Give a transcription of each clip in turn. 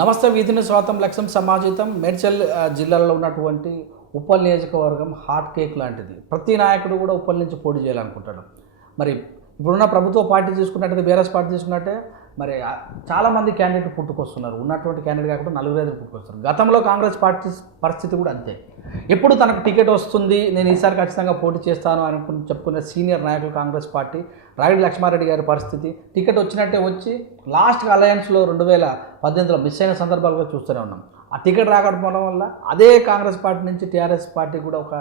నమస్తే వీధిని స్వాతం లక్ష్యం సమాజితం మేడ్చల్ జిల్లాలో ఉన్నటువంటి ఉప్పల్ నియోజకవర్గం హాట్ కేక్ లాంటిది. ప్రతి నాయకుడు కూడా ఉప్పల్ నుంచి పోటీ చేయాలనుకుంటాడు. మరి ఇప్పుడున్న ప్రభుత్వ పార్టీ తీసుకున్నట్టయితే బీఆర్ఎస్ పార్టీ తీసుకున్నట్టే మరి చాలామంది క్యాండిడేట్ పుట్టుకొస్తున్నారు. ఉన్నటువంటి క్యాండిడేట్ కాకుండా 4-5 పుట్టుకొస్తున్నారు. గతంలో కాంగ్రెస్ పార్టీ పరిస్థితి కూడా అంతే. ఎప్పుడు తనకు టికెట్ వస్తుంది, నేను ఈసారి ఖచ్చితంగా పోటీ చేస్తాను అనుకుని చెప్పుకునే సీనియర్ నాయకులు కాంగ్రెస్ పార్టీ రాగిడి లక్ష్మారెడ్డి గారి పరిస్థితి టికెట్ వచ్చినట్టే వచ్చి లాస్ట్గా అలయన్స్లో 2018లో మిస్ అయిన సందర్భాలు కూడా చూస్తూనే ఉన్నాం. ఆ టికెట్ రాకపోవడం వల్ల అదే కాంగ్రెస్ పార్టీ నుంచి టీఆర్ఎస్ పార్టీ కూడా ఒక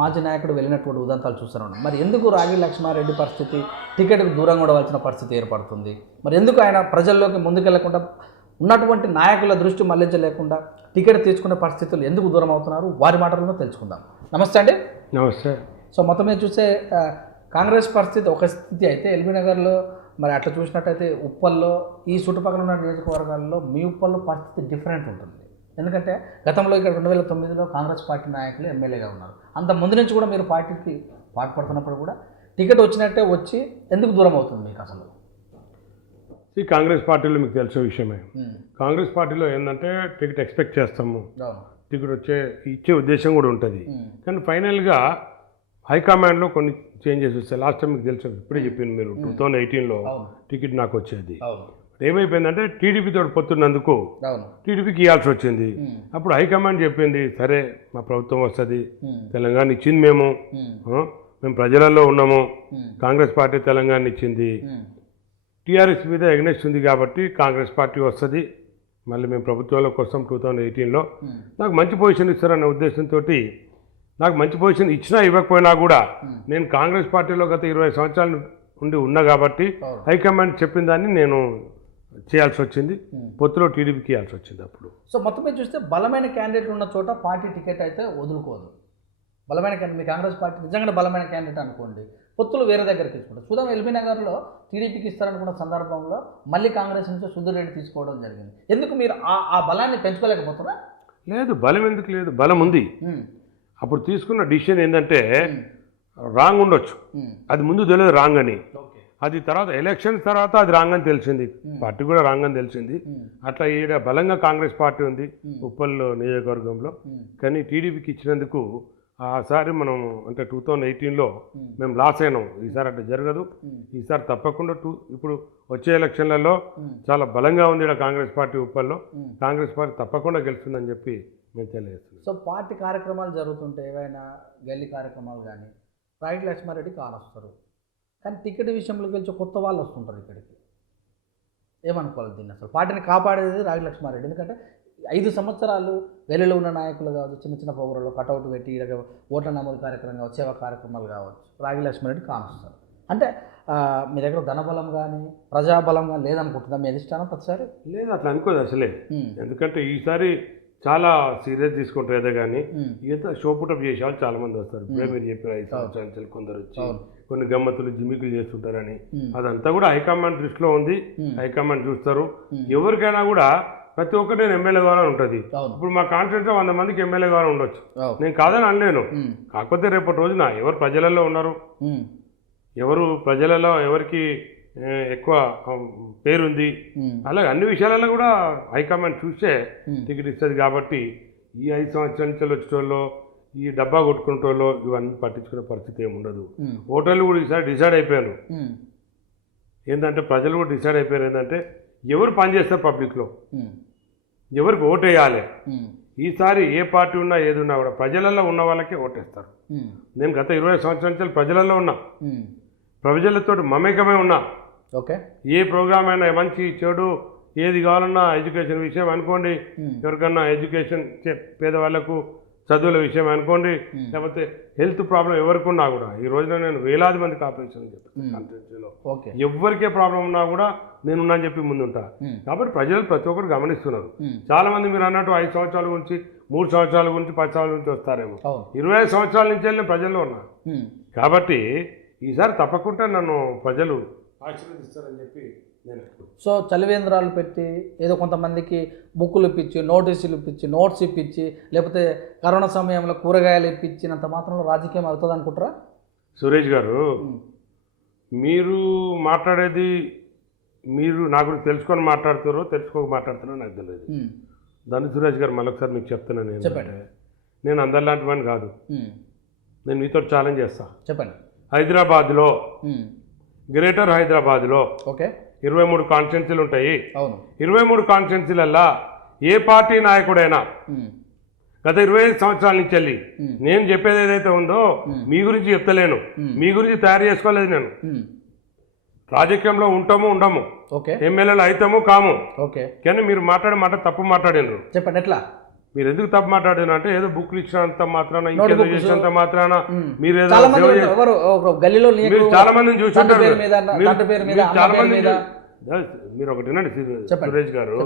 మాజీ నాయకుడు వెళ్ళినటువంటి ఉదంతాలు చూస్తూనే ఉన్నాం. మరి ఎందుకు రాగిడి లక్ష్మారెడ్డి పరిస్థితి టికెట్కు దూరంగా ఉండవలసిన పరిస్థితి ఏర్పడుతుంది? మరి ఎందుకు ఆయన ప్రజల్లోకి ముందుకెళ్లకుండా ఉన్నటువంటి నాయకుల దృష్టి మళ్లించలేకుండా టికెట్ తీసుకునే పరిస్థితులు ఎందుకు దూరం అవుతున్నారు? వారి మాటలను తెలుసుకుందాం. నమస్తే అండి. నమస్తే. సో మొత్తం మీద చూస్తే కాంగ్రెస్ పరిస్థితి ఒక స్థితి అయితే ఎల్బీ నగర్లో మరి అట్లా చూసినట్టయితే ఉప్పల్లో ఈ చుట్టుపక్కల ఉన్న నియోజకవర్గాల్లో మీ ఉప్పల్లో పరిస్థితి డిఫరెంట్ ఉంటుంది. ఎందుకంటే గతంలో ఇక్కడ 2009లో కాంగ్రెస్ పార్టీ నాయకులు ఎమ్మెల్యేగా ఉన్నారు. అంత ముందు నుంచి కూడా మీరు పార్టీకి పాటుపడుతున్నప్పుడు కూడా టికెట్ వచ్చినట్టే వచ్చి ఎందుకు దూరం అవుతుంది మీకు అసలు? ఈ కాంగ్రెస్ పార్టీలో మీకు తెలిసే విషయమే. కాంగ్రెస్ పార్టీలో ఏంటంటే టికెట్ ఎక్స్పెక్ట్ చేస్తాము, టికెట్ ఇచ్చే ఉద్దేశం కూడా ఉంటుంది. కానీ ఫైనల్గా హైకమాండ్లో కొన్ని చేంజెస్ వస్తాయి. లాస్ట్ టైం మీకు తెలుసు, ఇప్పుడే చెప్పింది మీరు 2018లో టికెట్ నాకు వచ్చేది. ఏమైపోయిందంటే టీడీపీతో పొత్తున్నందుకు టీడీపీకి ఇవ్వాల్సి వచ్చింది. అప్పుడు హైకమాండ్ చెప్పింది, సరే మా ప్రభుత్వం వస్తుంది, తెలంగాణ ఇచ్చింది, మేము ప్రజలలో ఉన్నాము, కాంగ్రెస్ పార్టీ తెలంగాణ ఇచ్చింది, టీఆర్ఎస్ మీద ఎగ్నెస్ట్ ఉంది కాబట్టి కాంగ్రెస్ పార్టీ వస్తుంది, మళ్ళీ మేము ప్రభుత్వంలోకి వస్తాం 2018లో, నాకు మంచి పొజిషన్ ఇస్తారన్న ఉద్దేశంతో, నాకు మంచి పొజిషన్ ఇచ్చినా ఇవ్వకపోయినా కూడా నేను కాంగ్రెస్ పార్టీలో గత 20 సంవత్సరాలు ఉండి ఉన్నా కాబట్టి హైకమాండ్ చెప్పిన దాన్ని నేను చేయాల్సి వచ్చింది. పొత్తులో టీడీపీకి ఇవ్వాల్సి వచ్చింది. అప్పుడు సో మొత్తం మీద చూస్తే బలమైన క్యాండిడేట్లు ఉన్న చోట పార్టీ టికెట్ అయితే వదులుకోదు. బలమైన క్యాండిడేట్ మీ కాంగ్రెస్ పార్టీ నిజంగా బలమైన క్యాండిడేట్ అనుకోండి, పొత్తులు వేరే దగ్గరికి తీసుకుంటారు. చూద్దాం, ఎల్బీ నగర్లో టీడీపీకి ఇస్తారనుకున్న సందర్భంలో మళ్ళీ కాంగ్రెస్ నుంచి సుధీర్ రెడ్డి తీసుకోవడం జరిగింది. ఎందుకు మీరు ఆ బలాన్ని పెంచుకోలేకపోతున్నా? లేదు, బలం ఎందుకు లేదు, బలం ఉంది. అప్పుడు తీసుకున్న డిసిషన్ ఏంటంటే రాంగ్ ఉండొచ్చు, అది ముందు తెలియదు రాంగ్ అని, అది తర్వాత ఎలక్షన్స్ తర్వాత అది రాంగ్ అని తెలిసింది, పార్టీ కూడా రాంగ్ అని తెలిసింది. అట్లా ఈడ బలంగా కాంగ్రెస్ పార్టీ ఉంది ఉప్పల్ నియోజకవర్గంలో. కానీ టీడీపీకి ఇచ్చినందుకు ఆసారి మనం అంటే 2018లో మేము లాస్ అయినాం. ఈసారి అట్లా జరగదు, ఈసారి తప్పకుండా ఇప్పుడు వచ్చే ఎలక్షన్లలో చాలా బలంగా ఉంది ఇక్కడ కాంగ్రెస్ పార్టీ ఉప్పల్లో. కాంగ్రెస్ పార్టీ తప్పకుండా గెలుస్తుందని చెప్పి మేము తెలియజేస్తున్నాం. సో పార్టీ కార్యక్రమాలు జరుగుతుంటే ఏవైనా గల్లీ కార్యక్రమాలు కానీ రాగిడి లక్ష్మారెడ్డి కానొస్తారు, కానీ టికెట్ విషయంలో గెలిచి కొత్త వాళ్ళు వస్తుంటారు ఇక్కడికి. ఏమనుకోవాలి దీన్ని? అసలు పార్టీని కాపాడేది రాగిడి లక్ష్మారెడ్డి. ఎందుకంటే 5 సంవత్సరాలు గల్లీలో ఉన్న నాయకులు కావచ్చు, చిన్న చిన్న పౌరులు కటౌట్ పెట్టి ఓట్ల నమోదు కార్యక్రమం కావచ్చు, సేవా కార్యక్రమాలు కావచ్చు, రాగిడి లక్ష్మారెడ్డి కానొస్తారు. అంటే మీ దగ్గర ధనబలం కానీ ప్రజాబలం కానీ లేదనుకుంటుందా మీ అధిష్టానం? ప్రతిసారి లేదు, అట్లా అనుకోదు అసలే. ఎందుకంటే ఈసారి చాలా సీరియస్ తీసుకుంటారు కానీ ఈత షోపుటప్ చేసే వాళ్ళు చాలా మంది వస్తారు. ఇప్పుడే మీరు చెప్పిన 5 సంవత్సరాలు కొందరు వచ్చి కొన్ని గమ్మతులు జిమ్మికులు చేస్తుంటారని, అదంతా కూడా హైకమాండ్ దృష్టిలో ఉంది. హైకమాండ్ చూస్తారు. ఎవరికైనా కూడా ప్రతి ఒక్కరు నేను ఎమ్మెల్యే కావాలని ఉంటుంది. ఇప్పుడు మా కాన్స్టిట్యూన్సీలో 100 మందికి ఎమ్మెల్యే కావాలని ఉండొచ్చు, నేను కాదని అనలేను. కాకపోతే రేపటి రోజున ఎవరు ప్రజలలో ఉన్నారు, ఎవరు ప్రజలలో ఎవరికి ఎక్కువ పేరుంది, అలాగే అన్ని విషయాలలో కూడా హైకమాండ్ చూసే టికెట్ ఇస్తుంది. కాబట్టి ఈ 5 సంవత్సరాల నుంచి వచ్చేటోళ్ళు, ఈ డబ్బా కొట్టుకునేటోళ్ళు ఇవన్నీ పట్టించుకునే పరిస్థితి ఏమి ఉండదు. ఓటర్లు కూడా ఈసారి డిసైడ్ అయిపోయారు ఏంటంటే, ప్రజలు కూడా డిసైడ్ అయిపోయారు ఏంటంటే ఎవరు పనిచేస్తారు పబ్లిక్లో, ఎవరికి ఓటు వేయాలి. ఈసారి ఏ పార్టీ ఉన్నా ఏది ఉన్నా కూడా ప్రజలలో ఉన్న వాళ్ళకే ఓటేస్తారు. నేను గత 20 సంవత్సరాల నుంచి ప్రజలలో ఉన్నా, ప్రజలతో మమేకమే ఉన్నా. ఓకే, ఏ ప్రోగ్రామ్ అయినా మంచి చెడు ఏది కావాలన్నా, ఎడ్యుకేషన్ విషయం అనుకోండి, ఎవరికన్నా ఎడ్యుకేషన్ పేదవాళ్లకు చదువుల విషయం అనుకోండి, లేకపోతే హెల్త్ ప్రాబ్లం ఎవరికి ఉన్నా కూడా ఈ రోజున నేను వేలాది మందికి ఆపరేషన్ చెప్పాను. ఎవరికే ప్రాబ్లం ఉన్నా కూడా నేనున్నా అని చెప్పి ముందుంటా. కాబట్టి ప్రజలు ప్రతి ఒక్కరు గమనిస్తున్నారు. చాలా మంది మీరు అన్నట్టు 5 సంవత్సరాల గురించి, 3 సంవత్సరాల గురించి, 10 సంవత్సరాల గురించి వస్తారేమో. 25 సంవత్సరాల నుంచి వెళ్ళిన ప్రజల్లో ఉన్నా. కాబట్టి ఈసారి తప్పకుండా నన్ను ప్రజలు ఆశీర్వదిస్తారని చెప్పి నేను. సో చలివేంద్రాలు పెట్టి ఏదో కొంతమందికి బుక్కులు ఇప్పించి, నోటీసులు ఇప్పించి, నోట్స్ ఇప్పించి, లేకపోతే కరోనా సమయంలో కూరగాయలు ఇప్పించినంత మాత్రంలో రాజకీయం అవుతుంది అనుకుంటారా? సురేష్ గారు, మీరు మాట్లాడేది మీరు నా గురించి తెలుసుకొని మాట్లాడుతారో తెలుసుకోక మాట్లాడుతారో నాకు తెలియదు. ధను సురేష్ గారు మళ్ళొకసారి మీకు చెప్తున్నాను చెప్పండి. నేను అందరిలాంటి వాడిని కాదు. నేను మీతో ఛాలెంజ్ చేస్తా. చెప్పండి. హైదరాబాద్లో గ్రేటర్ హైదరాబాద్లో ఓకే 23 కాన్స్టిట్యున్సీలు ఉంటాయి. అవును. 23 కాన్స్టిట్యున్సీలల్లా ఏ పార్టీ నాయకుడైనా గత 25 సంవత్సరాల నుంచి వెళ్ళి నేను చెప్పేది ఏదైతే ఉందో మీ గురించి చెప్తలేను, మీ గురించి తయారు చేసుకోలేదు. నేను రాజకీయంలో ఉంటాము ఉండము, ఓకే ఎమ్మెల్యేలు అవుతాము కాము, ఓకే కానీ మీరు మాట్లాడే మాట తప్పు మాట్లాడినారు. చెప్పండి. ఎట్లా మీరు ఎందుకు తప్పు మాట్లాడినారు అంటే ఏదో బుక్లు ఇచ్చినంత మాత్రాన ఇంకేదో చేసినంత మాత్రాన మీరు ఏదో చాలా మంది గల్లీలో మీరు చాలా మందిని చూసుంటారు. చాలా మంది మీరు ఒకటి వినండి సురేష్ గారు,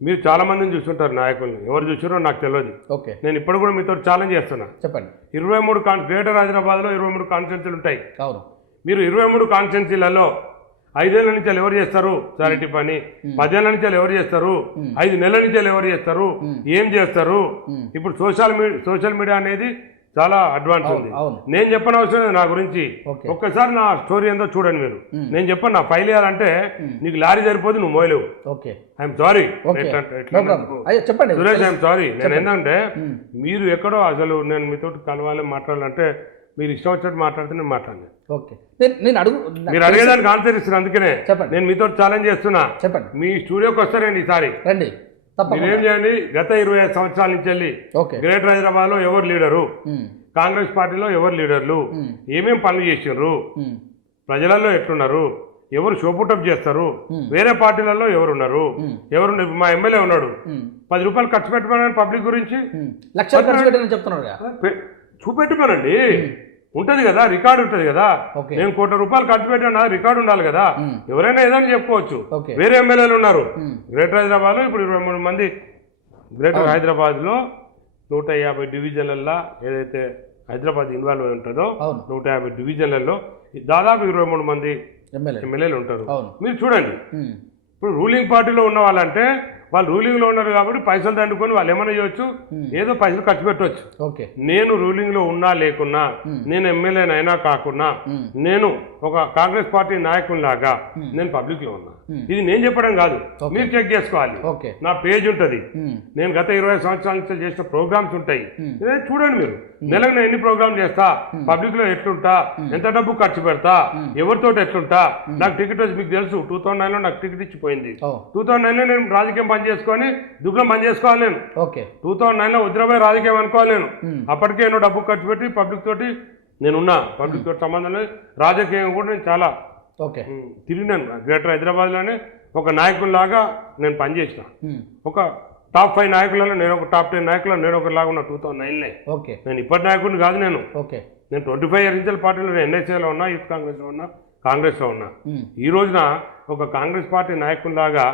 మీరు చాలా మందిని చూస్తుంటారు నాయకుల్ని. ఎవరు చూసారో నాకు తెలియదు. ఓకే నేను ఇప్పుడు కూడా మీతో ఛాలెంజ్ చేస్తున్నా. చెప్పండి. 23 గ్రేటర్ హైదరాబాద్లో 23 కాన్స్టిట్యున్సీలు ఉంటాయి. అవును. మీరు 23 కాన్స్టిట్యున్సీలలో 5 ఏళ్ల నుంచి ఎవరు చేస్తారు చారిటీ పని, 10 ఏళ్ల నుంచి ఎవరు చేస్తారు, 5 నెలల నుంచి ఎవరు చేస్తారు, ఏం చేస్తారు? ఇప్పుడు సోషల్ మీడియా అనేది చాలా అడ్వాన్స్ ఉంది. నేను చెప్పని అవసరం లేదు నా గురించి. ఒక్కసారి నా స్టోరీ ఏందో చూడండి మీరు. నేను చెప్పను నా ఫైల్ ఇవ్వాలంటే నీకు లారీ సరిపోదు, నువ్వు మోయలేవు. I'm sorry Suresh, I'm sorry. నేను ఏంటంటే మీరు ఎక్కడో అసలు నేను మీతో కలవాలి మాట్లాడాలంటే మీరు ఇష్టం వచ్చినట్టు మాట్లాడితే నేను మాట్లాడలేదు. మీరు అడిగేదానికి ఆన్సర్ ఇస్తున్నా, అందుకనే నేను మీతో ఛాలెంజ్ చేస్తున్నా. మీ స్టూడియోకి వస్తారండి ఈసారి. మీరేం చేయండి, గత 25 సంవత్సరాల నుంచి వెళ్ళి గ్రేటర్ హైదరాబాద్ లో ఎవరు లీడరు, కాంగ్రెస్ పార్టీలో ఎవరు లీడర్లు, ఏమేం పనులు చేసినారు, ప్రజలలో ఎట్లున్నారు, ఎవరు షోపుటప్ చేస్తారు, వేరే పార్టీలలో ఎవరు ఉన్నారు, ఎవరు మా ఎమ్మెల్యే ఉన్నాడు 10 రూపాయలు ఖర్చు పెట్టమని పబ్లిక్ గురించి చూపెట్టమనండి. ఉంటుంది కదా, రికార్డు ఉంటుంది కదా. నేను 1 కోటి రూపాయలు ఖర్చు పెట్టాను, రికార్డు ఉండాలి కదా. ఎవరైనా ఏదైనా చెప్పుకోవచ్చు. వేరే ఎమ్మెల్యేలు ఉన్నారు గ్రేటర్ హైదరాబాద్లో. ఇప్పుడు 23 మంది గ్రేటర్ హైదరాబాద్లో 150 డివిజన్లల్లో ఏదైతే హైదరాబాద్ ఇన్వాల్వ్ అయి ఉంటుందో 150 డివిజన్లలో దాదాపు 23 మంది ఎమ్మెల్యేలు ఉంటారు. మీరు చూడండి, ఇప్పుడు రూలింగ్ పార్టీలో ఉన్న వాళ్ళంటే వాళ్ళు రూలింగ్లో ఉన్నారు కాబట్టి పైసలు దండుకొని వాళ్ళు ఏమైనా చేయొచ్చు, ఏదో పైసలు ఖర్చు పెట్టవచ్చు. నేను రూలింగ్లో ఉన్నా లేకున్నా, నేను ఎమ్మెల్యేనైనా కాకున్నా, నేను ఒక కాంగ్రెస్ పార్టీ నాయకునిలాగా నేను పబ్లిక్లో ఉన్నా. ఇది నేను చెప్పడం కాదు, మీరు చెక్ చేసుకోవాలి. నా పేజ్ ఉంటుంది, నేను గత 20 సంవత్సరాల నుంచి చేసిన ప్రోగ్రామ్స్ ఉంటాయి. చూడండి మీరు, నెలకు నేను ఎన్ని ప్రోగ్రామ్ చేస్తా, పబ్లిక్లో ఎట్లుంటా, ఎంత డబ్బు ఖర్చు పెడతా, ఎవరితో ఎట్లుంటా. నాకు టికెట్ వచ్చి మీకు తెలుసు, 2009లో నాకు టికెట్ ఇచ్చిపోయింది. 2009లో నేను రాజకీయం పని చేసుకొని దుగ్లం పని చేసుకోవాలి. నేను 2009లో ఉద్రపోయి రాజకీయం అనుకోవాలి. నేను అప్పటికే ఎన్నో డబ్బు ఖర్చు పెట్టి పబ్లిక్ తోటి నేనున్నా, పబ్లిక్ తోటి సంబంధం లేదు. రాజకీయం కూడా నేను చాలా తిరిగినాను. గ్రేటర్ హైదరాబాద్లోనే ఒక నాయకుల్లాగా నేను పనిచేసిన. ఒక టాప్ 5 నాయకులలో నేను ఒక టాప్ 10 నాయకులలో నేను ఒకలాగా ఉన్నా 2009లో. నేను ఇప్పటి నాయకుడిని కాదు. నేను 25 ఇయర్స్ పార్టీలో ఎన్ఎస్ఏలో ఉన్నా, యూత్ కాంగ్రెస్లో ఉన్నా, కాంగ్రెస్లో ఉన్నా. ఈ రోజున ఒక కాంగ్రెస్ పార్టీ నాయకుల్లాగా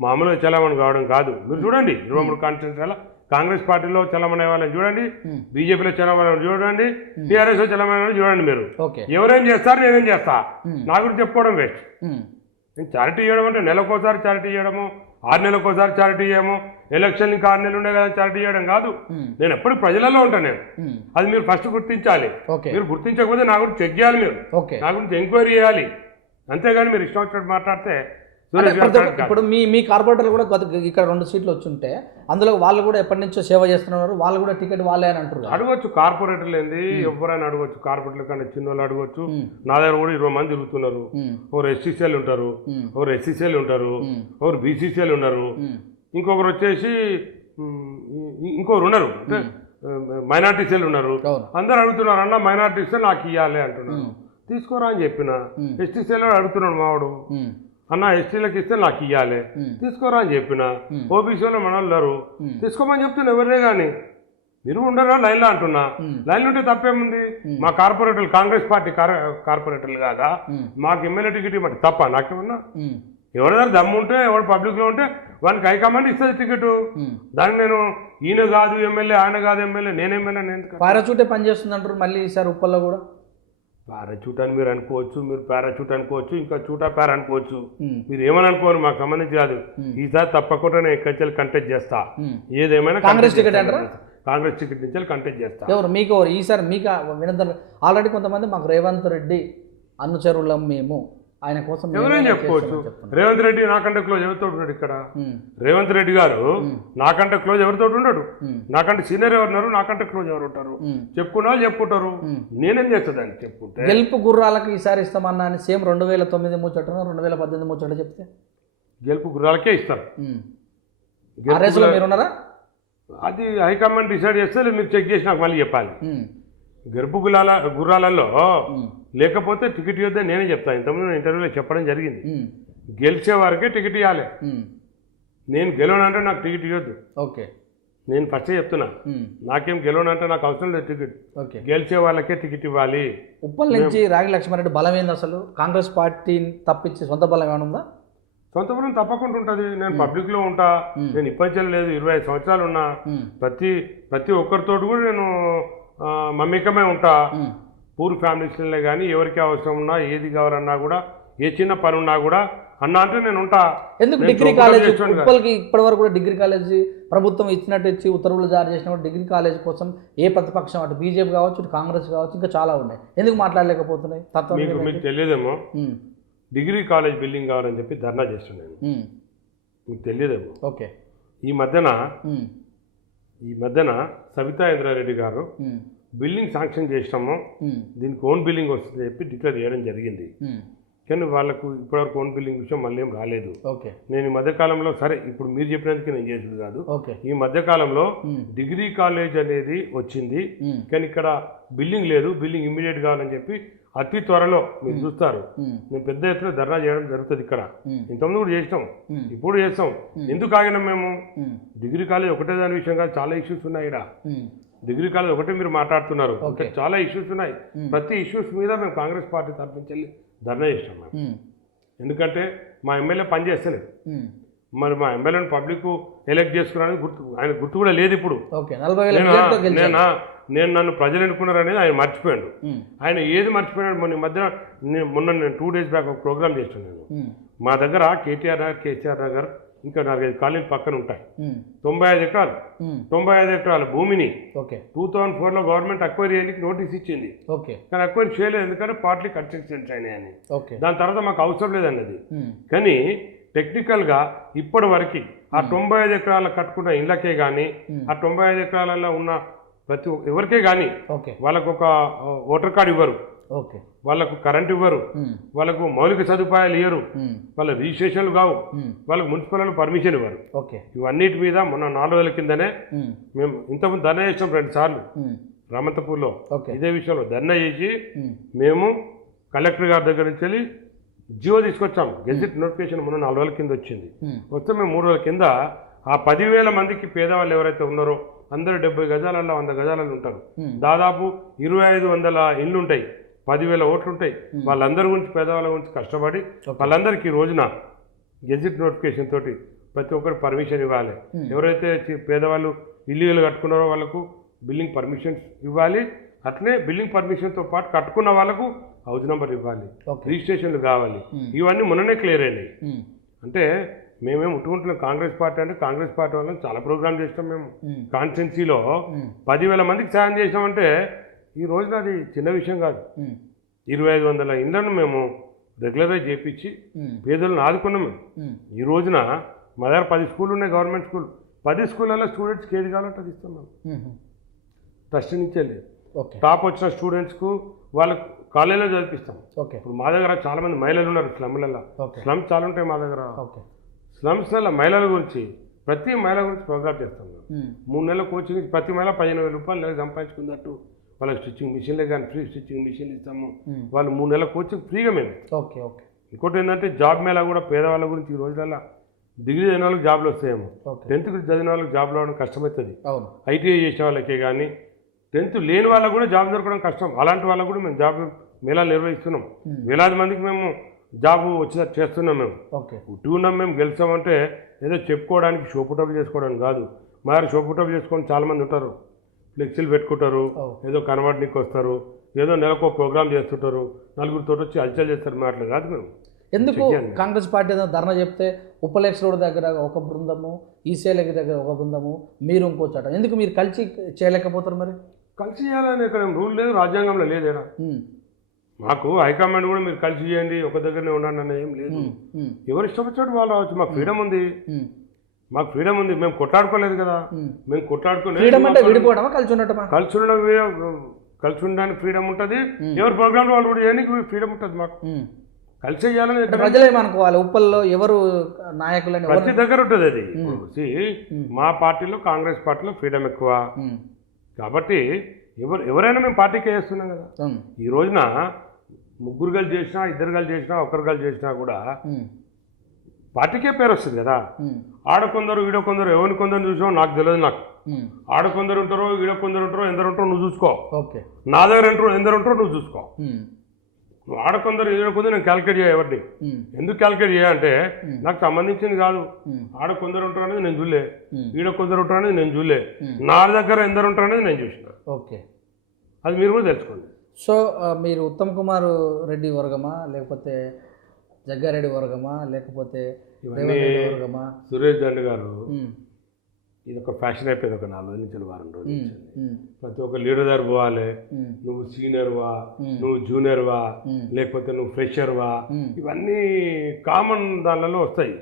మామూలుగా చలామణి కావడం కాదు. మీరు చూడండి 23 కాన్స్టిట్యున్సీల కాంగ్రెస్ పార్టీలో చలామణి వాళ్ళని చూడండి, బీజేపీలో చలామణి చూడండి, టీఆర్ఎస్లో చలామణి చూడండి. మీరు ఎవరేం చేస్తారు, నేనేం చేస్తా, నా గురించి చెప్పుకోవడం వేస్ట్. నేను చారిటీ చేయడం అంటే నెలకోసారి చారిటీ చేయడము, 6 నెలలకోసారి చారిటీ చేయడము, ఎలక్షన్ ఇంకా 6 నెలలు ఉండే కదా చారిటీ చేయడం కాదు. నేను ఎప్పుడు ప్రజలలో ఉంటాను. నేను అది మీరు ఫస్ట్ గుర్తించాలి. మీరు గుర్తించకపోతే నా గురించి చెక్ చేయాలి, మీరు నా గురించి ఎంక్వైరీ చేయాలి. అంతేగాని మీరు ఇష్టం వచ్చినట్టు మాట్లాడితే. ఇప్పుడు మీ కార్పొరేటర్లు కూడా ఇక్కడ 2 సీట్లు వచ్చి ఉంటే అందులో వాళ్ళు కూడా ఎప్పటి నుంచో సేవ చేస్తున్నారు, వాళ్ళు కూడా టికెట్ వాళ్ళే అని అంటారు. అడగొచ్చు, కార్పొరేటర్లు ఏంది ఎవరైనా అడగొచ్చు. కార్పొరేటర్ల కన్నా చిన్న వాళ్ళు అడగొచ్చు. నా దగ్గర కూడా 20 మంది తిరుగుతున్నారు. ఒకరు ఎస్సీసీఎల్ ఉంటారు, ఒకరు ఎస్సీసీఎల్ ఉంటారు, ఒకరు బీసీసీఎల్ ఉన్నారు, ఇంకొకరు వచ్చేసి ఇంకొకరు ఉన్నారు మైనార్టీ సెల్ ఉన్నారు. అందరు అడుగుతున్నారు, అన్న మైనార్టీ సెల్ నాకు ఇవ్వాలి అంటున్నారు. తీసుకోరా అని చెప్పిన. ఎస్టీ సెల్ అడుగుతున్నాడు మావాడు, అన్న ఎస్టీలకు ఇస్తే నాకు ఇవ్వాలి, తీసుకోరా అని చెప్పిన. ఓబీసీలో మన వాళ్ళు తీసుకోమని చెప్తున్నా, ఎవరే కానీ మీరు ఉండరా లైన్లో అంటున్నా. లైన్లో ఉంటే తప్పేముంది? మా కార్పొరేటర్లు కాంగ్రెస్ పార్టీ కార్పొరేటర్లు కాదా, మాకు ఎమ్మెల్యే టికెట్ ఇవ్వండి తప్ప నాకేమన్నా? ఎవరి దగ్గర దమ్ము ఉంటే, ఎవరు పబ్లిక్లో ఉంటే వానికి హైకమాండ్ ఇస్తుంది టికెట్. దానికి నేను ఈయన కాదు ఎమ్మెల్యే, ఆయన కాదు ఎమ్మెల్యే, నేను ఎమ్మెల్యే, నేను పారాచూటే పనిచేస్తుంది అంటారు. మళ్ళీ ఈసారి ఉప్పల్లో కూడా పారాచూట్ అని మీరు అనుకోవచ్చు, మీరు పారాచూట్ అనుకోవచ్చు, ఇంకా చూటా పారా అనుకోవచ్చు. మీరు ఏమని అనుకోరు, మాకు సంబంధించి కాదు. ఈసారి తప్పకుండా నేను ఎక్కడి కంటెస్ట్ చేస్తా. ఏదేమైనా కాంగ్రెస్ టికెట్ అంటారా? కాంగ్రెస్ టికెట్ నుంచి కంటెస్ట్ చేస్తా. ఎవరు మీకు ఈసారి మీకు వినంత ఆల్రెడీ కొంతమంది మాకు రేవంత్ రెడ్డి అనుచరులం మేము ఆయన కోసం ఎవరైనా చెప్పుకోవచ్చు. రేవంత్ రెడ్డి నాకంటే క్లోజ్ ఎవరితో ఉన్నాడు ఇక్కడ? రేవంత్ రెడ్డి గారు నాకంటే క్లోజ్ ఎవరితో ఉండడు. నాకంటే సీనియర్ ఎవరున్నారు, నాకంటే క్లోజ్ ఎవరు ఉంటారు? చెప్పుకున్న వాళ్ళు చెప్పుకుంటారు. నేనేం చేస్తుందని చెప్పుకుంటే గెలుపు గుర్రాలకు ఈసారి ఇస్తామన్నా అని సేమ్ 2009 ముచ్చట 2018 ముచ్చట చెప్తే గెలుపు గుర్రాలకే ఇస్తారు. ఆ రేసులో మీరున్నారా? అది హైకమాండ్ డిసైడ్ చేస్తే మీరు చెక్ చేసి నాకు మళ్ళీ చెప్పాలి. గెలుపు గుర్రాలలో లేకపోతే టికెట్ ఇవ్వద్దని నేనే చెప్తాను. ఇంతకుముందు ఇంటర్వ్యూలో చెప్పడం జరిగింది. గెలిచే వారికే టికెట్ ఇవ్వాలి. నేను గెలవనంటే నాకు టికెట్ ఇవ్వద్దు. ఓకే, నేను ఫస్టే చెప్తున్నా. నాకేం గెలవనంటే నాకు అవసరం లేదు టికెట్. గెలిచే వాళ్ళకే టికెట్ ఇవ్వాలి. ఉప్పల్ నుంచి రాగి లక్ష్మారెడ్డి బలం ఏంది అసలు? కాంగ్రెస్ పార్టీని తప్పించి సొంత బలం ఏమైనా ఉందా? సొంత బలం తప్పకుండా ఉంటుంది. నేను పబ్లిక్లో ఉంటా. నేను ఇబ్బంది లేదు. 25 సంవత్సరాలు ఉన్నా. ప్రతి ఒక్కరితో కూడా నేను మమేకమే ఉంటా. పూర్ ఫ్యామిలీస్లో కానీ ఎవరికి అవసరం ఉన్నా, ఏది కావాలన్నా కూడా, ఏ చిన్న పని ఉన్నా కూడా అన్నా అంటే నేను ఉంటా. ఎందుకు డిగ్రీ కాలేజ్ ఉప్పల్కి ఇప్పటి వరకు కూడా డిగ్రీ కాలేజీ ప్రభుత్వం ఇచ్చినట్టు ఇచ్చి ఉత్తర్వులు జారీ చేసినప్పుడు డిగ్రీ కాలేజ్ కోసం ఏ ప్రతిపక్షం అటు బీజేపీ కావచ్చు, ఇటు కాంగ్రెస్ కావచ్చు, ఇంకా చాలా ఉన్నాయి. ఎందుకు మాట్లాడలేకపోతున్నాయి? మీకు తెలియదేమో, డిగ్రీ కాలేజ్ బిల్డింగ్ కావాలని చెప్పి ధర్నా చేస్తున్నాను. మీకు తెలియదేమో. ఓకే, ఈ మధ్యన సబితా ఇంద్రారెడ్డి గారు బిల్డింగ్ శాంక్షన్ చేసినాము, దీనికి ఓన్ బిల్డింగ్ వస్తుంది చెప్పి డిక్లేర్ చేయడం జరిగింది. కానీ వాళ్ళకు ఇప్పటివరకు ఓన్ బిల్డింగ్ విషయం మళ్ళీ ఏం రాలేదు. నేను ఈ మధ్యకాలంలో, సరే ఇప్పుడు మీరు చెప్పినందుకు నేను చేసేది కాదు, ఈ మధ్యకాలంలో డిగ్రీ కాలేజ్ అనేది వచ్చింది, కానీ ఇక్కడ బిల్డింగ్ లేదు, బిల్డింగ్ ఇమ్మీడియట్ కావాలని చెప్పి అతి త్వరలో మీరు చూస్తారు. నేను పెద్ద ఎత్తున ధర్నా చేయడం జరుగుతుంది ఇక్కడ. ఇంతకుముందు కూడా చేసినాం, ఇప్పుడు చేస్తాం. ఎందుకు ఆగినాం మేము? డిగ్రీ కాలేజ్ ఒకటే దాని విషయం కాదు, చాలా ఇష్యూస్ ఉన్నాయి ఇక్కడ. డిగ్రీ కాలేజ్ ఒకటే మీరు మాట్లాడుతున్నారు, చాలా ఇష్యూస్ ఉన్నాయి. ప్రతి ఇష్యూస్ మీద మేము కాంగ్రెస్ పార్టీ తరఫు నుంచి వెళ్ళి ధర్నా చేస్తాం మేము. ఎందుకంటే మా ఎమ్మెల్యే పని చేస్తలేదు. మరి మా ఎమ్మెల్యేని పబ్లిక్ ఎలక్ట్ చేసుకున్నాను ఆయన గుర్తు కూడా లేదు ఇప్పుడు. నేను నన్ను ప్రజలు ఎన్నుకున్నారు అనేది ఆయన మర్చిపోయాడు. ఆయన ఏది మర్చిపోయాడు? మొన్న నేను 2 days బ్యాక్ ఒక ప్రోగ్రామ్ చేస్తున్నాను. మా దగ్గర కేటీఆర్ నగర్, కేసీఆర్ నగర్, ఇంకా 4-5 కాలనీలు పక్కన ఉంటాయి. 95 ఎకరాల భూమిని 2004లో గవర్నమెంట్ అక్వైరీ చేయడానికి నోటీస్ ఇచ్చింది. కానీ అక్వైరీ చేయలేదు, ఎందుకంటే పార్టీ కన్స్ట్రక్షన్స్ అయినాయని. దాని తర్వాత మాకు అవసరం లేదన్నది. కానీ టెక్నికల్గా ఇప్పటి వరకు ఆ 95 ఎకరాల కట్టుకున్న ఇళ్ళకే కానీ, ఆ 95 ఎకరాలలో ఉన్న ప్రతి ఎవరికే కానీ వాళ్ళకు ఒక ఓటర్ కార్డు ఇవ్వరు, వాళ్ళకు కరెంట్ ఇవ్వరు, వాళ్ళకు మౌలిక సదుపాయాలు ఇవ్వరు, వాళ్ళ రిజిస్ట్రేషన్లు కావు, వాళ్ళకు మున్సిపల్ పర్మిషన్ ఇవ్వరు. ఇవన్నిటి మీద మొన్న 4 రోజుల కిందనే మేము ఇంతకుముందు ధర్నా చేసాం 2 సార్లు రామంతపూర్లో. ఇదే విషయంలో ధర్నా చేసి మేము కలెక్టర్ గారి దగ్గర నుంచి వెళ్ళి జియో తీసుకొచ్చాం. గెజిట్ నోటిఫికేషన్ మొన్న 4 రోజుల కింద వచ్చింది. వస్తే మేము 3 రోజుల కింద ఆ 10,000 మందికి పేదవాళ్ళు ఎవరైతే ఉన్నారో అందరూ 70 గజాలలో 100 గజాలలో ఉంటారు. దాదాపు 2,500 ఇళ్ళు ఉంటాయి, 10,000 ఓట్లు ఉంటాయి. వాళ్ళందరి గురించి, పేదవాళ్ళ గురించి కష్టపడి వాళ్ళందరికీ ఈ రోజున గెజిట్ నోటిఫికేషన్ తోటి ప్రతి ఒక్కరు పర్మిషన్ ఇవ్వాలి. ఎవరైతే పేదవాళ్ళు ఇల్లు కట్టుకున్నారో వాళ్ళకు బిల్డింగ్ పర్మిషన్స్ ఇవ్వాలి. అట్లనే బిల్డింగ్ పర్మిషన్తో పాటు కట్టుకున్న వాళ్ళకు హౌస్ నెంబర్ ఇవ్వాలి, రిజిస్ట్రేషన్లు కావాలి. ఇవన్నీ మొన్ననే క్లియర్ అయినాయి. అంటే మేమేం ముట్టుకుంటున్నాం కాంగ్రెస్ పార్టీ అంటే, కాంగ్రెస్ పార్టీ వాళ్ళని చాలా ప్రోగ్రామ్ చేస్తాం మేము. కాన్స్టిట్యున్సీలో 10,000 మందికి సాయం చేసినామంటే ఈ రోజున అది చిన్న విషయం కాదు. 2,500 ఇళ్లను మేము రెగ్యులరైజ్ చేయించి పేదలను ఆదుకున్నాం మేము. ఈ రోజున మా దగ్గర 10 స్కూళ్ళు ఉన్నాయి, గవర్నమెంట్ స్కూల్. 10 స్కూళ్ళలో స్టూడెంట్స్కి ఏది కావాలంటే అది ఇస్తాం మేము. ట్రస్ట్ నుంచి వెళ్ళి టాప్ వచ్చిన స్టూడెంట్స్కు వాళ్ళకు కాలేజీలో చదివిస్తాం. ఇప్పుడు మా దగ్గర చాలా మంది మహిళలు ఉన్నారు స్లమ్లలో. స్లమ్స్ చాలా ఉంటాయి మా దగ్గర. స్లమ్స్లలో మహిళల గురించి, ప్రతి మహిళ గురించి ప్రోగ్రామ్ చేస్తాం మేము. 3 నెలల కోచింగ్, ప్రతి మహిళ 15,000 రూపాయలు నెలకు సంపాదించుకున్నట్టు వాళ్ళకి స్టిచ్చింగ్ మిషన్లే కానీ ఫ్రీ స్టిచ్చింగ్ మిషన్లు ఇస్తాము. వాళ్ళు 3 నెలల కోచింగ్ ఫ్రీగా మేము. ఇంకోటి ఏంటంటే జాబ్ మేళా కూడా పేదవాళ్ళ గురించి. ఈ రోజులలో డిగ్రీ చదివిన వాళ్ళకి జాబ్లు వస్తాయేమో, 10th చదివిన వాళ్ళకి జాబ్లు రావడం కష్టమవుతుంది. ITI చేసిన వాళ్ళకే కానీ 10th లేని వాళ్ళకు కూడా జాబ్ దొరకడం కష్టం. అలాంటి వాళ్ళకు కూడా మేము జాబ్ మేళాలు నిర్వహిస్తున్నాం. వేలాది మందికి మేము జాబ్ వచ్చేటట్టు చేస్తున్నాం. మేము ఉన్నాం, మేము గెలిచామంటే ఏదో చెప్పుకోవడానికి షోపుటప్లు చేసుకోవడానికి కాదు. మా దగ్గర షోపుటప్లు చేసుకొని చాలామంది ఉంటారు, ఫ్లెక్సీలు పెట్టుకుంటారు, ఏదో కనబడడానికి వస్తారు, ఏదో నెలకు ప్రోగ్రామ్ చేస్తుంటారు, నలుగురితో వచ్చి హల్చల్ చేస్తారు. మా అట్లా కాదు మేము. ఎందుకు కాంగ్రెస్ పార్టీ ఏదైనా ధర్నా చెప్తే ఉప్పలేక్స్ రోడ్ దగ్గర ఒక బృందము, ఈసీఎల్కి దగ్గర ఒక బృందము, మీరు ఇంకోచట, ఎందుకు మీరు కలిసి చేయలేకపోతారు? మరి కలిసి చేయాలని ఇక్కడ రూల్ లేదు, రాజ్యాంగంలో లేదు. మాకు హైకమాండ్ కూడా మీరు కలిసి చేయండి, ఒక దగ్గరనే ఉండండి అన్న ఏం లేదు. ఎవరు ఇష్టం వచ్చినట్టు వాళ్ళు అవచ్చు. మాకు ఫ్రీడమ్ ఉంది, మాకు ఫ్రీడమ్ ఉంది. మేము కొట్లాడుకోలేదు కదా, మేము కలిసి ఉండడానికి ఫ్రీడమ్ ఉంటుంది. ఎవరి ప్రోగ్రామ్ వాళ్ళు కూడా చేయడానికి ఫ్రీడమ్ ఉంటుంది. మాకు కలిసి చేయాలని ప్రజలు ఏమనుకోవాలి, ఉప్పల్లో ఎవరు నాయకులని ప్రతి దగ్గర ఉంటుంది అది. మా పార్టీలో కాంగ్రెస్ పార్టీలో ఫ్రీడమ్ ఎక్కువ కాబట్టి ఎవరైనా మేము పార్టీకే చేస్తున్నాం కదా. ఈ రోజున ముగ్గురు కలిసి చేసినా, ఇద్దరు కలిసి చేసినా, ఒకరు కలిసి చేసినా కూడా పార్టీకే పేరు వస్తుంది కదా. ఆడకొందరు ఈడ కొందరు, ఎవరిని కొందరు చూసావు నాకు తెలియదు. నాకు ఆడకొందరు ఉంటారో ఈడ కొందరు ఉంటారో, ఎందరు ఉంటారో నువ్వు చూసుకో. నా దగ్గర ఎందరు ఉంటారో నువ్వు చూసుకో. నువ్వు ఆడకొందరు ఈడ కొందరు నేను క్యాలిక్యులేట్ చేయ ఎవరిని. ఎందుకు క్యాలిక్యులేట్ చేయాలంటే నాకు సంబంధించింది కాదు. ఆడకొందరు ఉంటారు అనేది నేను చూడలే, ఈడ కొందరు ఉంటారు అనేది నేను చూడలే, నా దగ్గర ఎందరు ఉంటారు అనేది నేను చూసిన. ఓకే, అది మీరు కూడా తెలుసుకోండి. సో మీరు ఉత్తమ్ కుమార్ రెడ్డి వర్గమా, లేకపోతే జగ్గారెడ్డి వర్గమా, లేకపోతే వర్గమా? సురేష్ దండ్ గారు ఇది ఒక ఫ్యాషన్ అయిపోయింది. ఒక 4 రోజుల నుంచి, వారం రోజుల నుంచి ప్రతి ఒక్క లీడర్ దగ్గర పోవాలి. నువ్వు సీనియర్వా, నువ్వు జూనియర్వా, లేకపోతే నువ్వు ఫ్రెషర్వా, ఇవన్నీ కామన్ దానిలో వస్తాయి.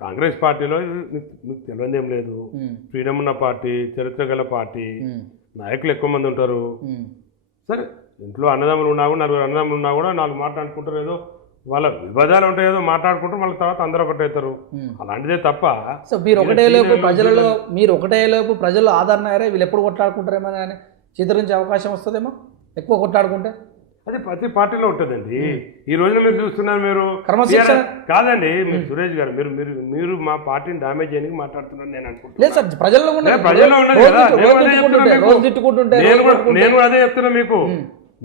కాంగ్రెస్ పార్టీలో మీకు తెలియదేం లేదు. ఫ్రీడమ్ ఉన్న పార్టీ, చరిత్ర గల పార్టీ, నాయకులు ఎక్కువ మంది ఉంటారు. సరే, ఇంట్లో అన్నదమ్ములు ఉన్నా కూడా, 4 అన్నదమ్ములు ఉన్నా కూడా 4 మాట్లాడుకుంటారు. ఏదో వాళ్ళ విభేదాలు ఉంటాయి, ఏదో మాట్లాడుకుంటారు, మళ్ళీ తర్వాత అందరూ ఒకటే అవుతారు. అలాంటిదే తప్ప సో మీరు ఒకటే లోపు ప్రజలలో, మీరు ఒకటే లోపు ప్రజలు ఆదరణ అయ్యారే, వీళ్ళు ఎప్పుడు కొట్లాడుకుంటారేమో అని చిత్రించే అవకాశం వస్తుందేమో ఎక్కువ కొట్లాడుకుంటే. అది ప్రతి పార్టీలో ఉంటుందండి. ఈ రోజున మీరు చూస్తున్నారు, మీరు కాదండి, మీరు సురేష్ గారు, మీరు మీరు మీరు మా పార్టీని డామేజ్ చేయడానికి మాట్లాడుతున్నాను నేను అనుకుంటున్నాను. ప్రజల్లో ఉన్నది కదా. నేను అదే చెప్తున్నా మీకు.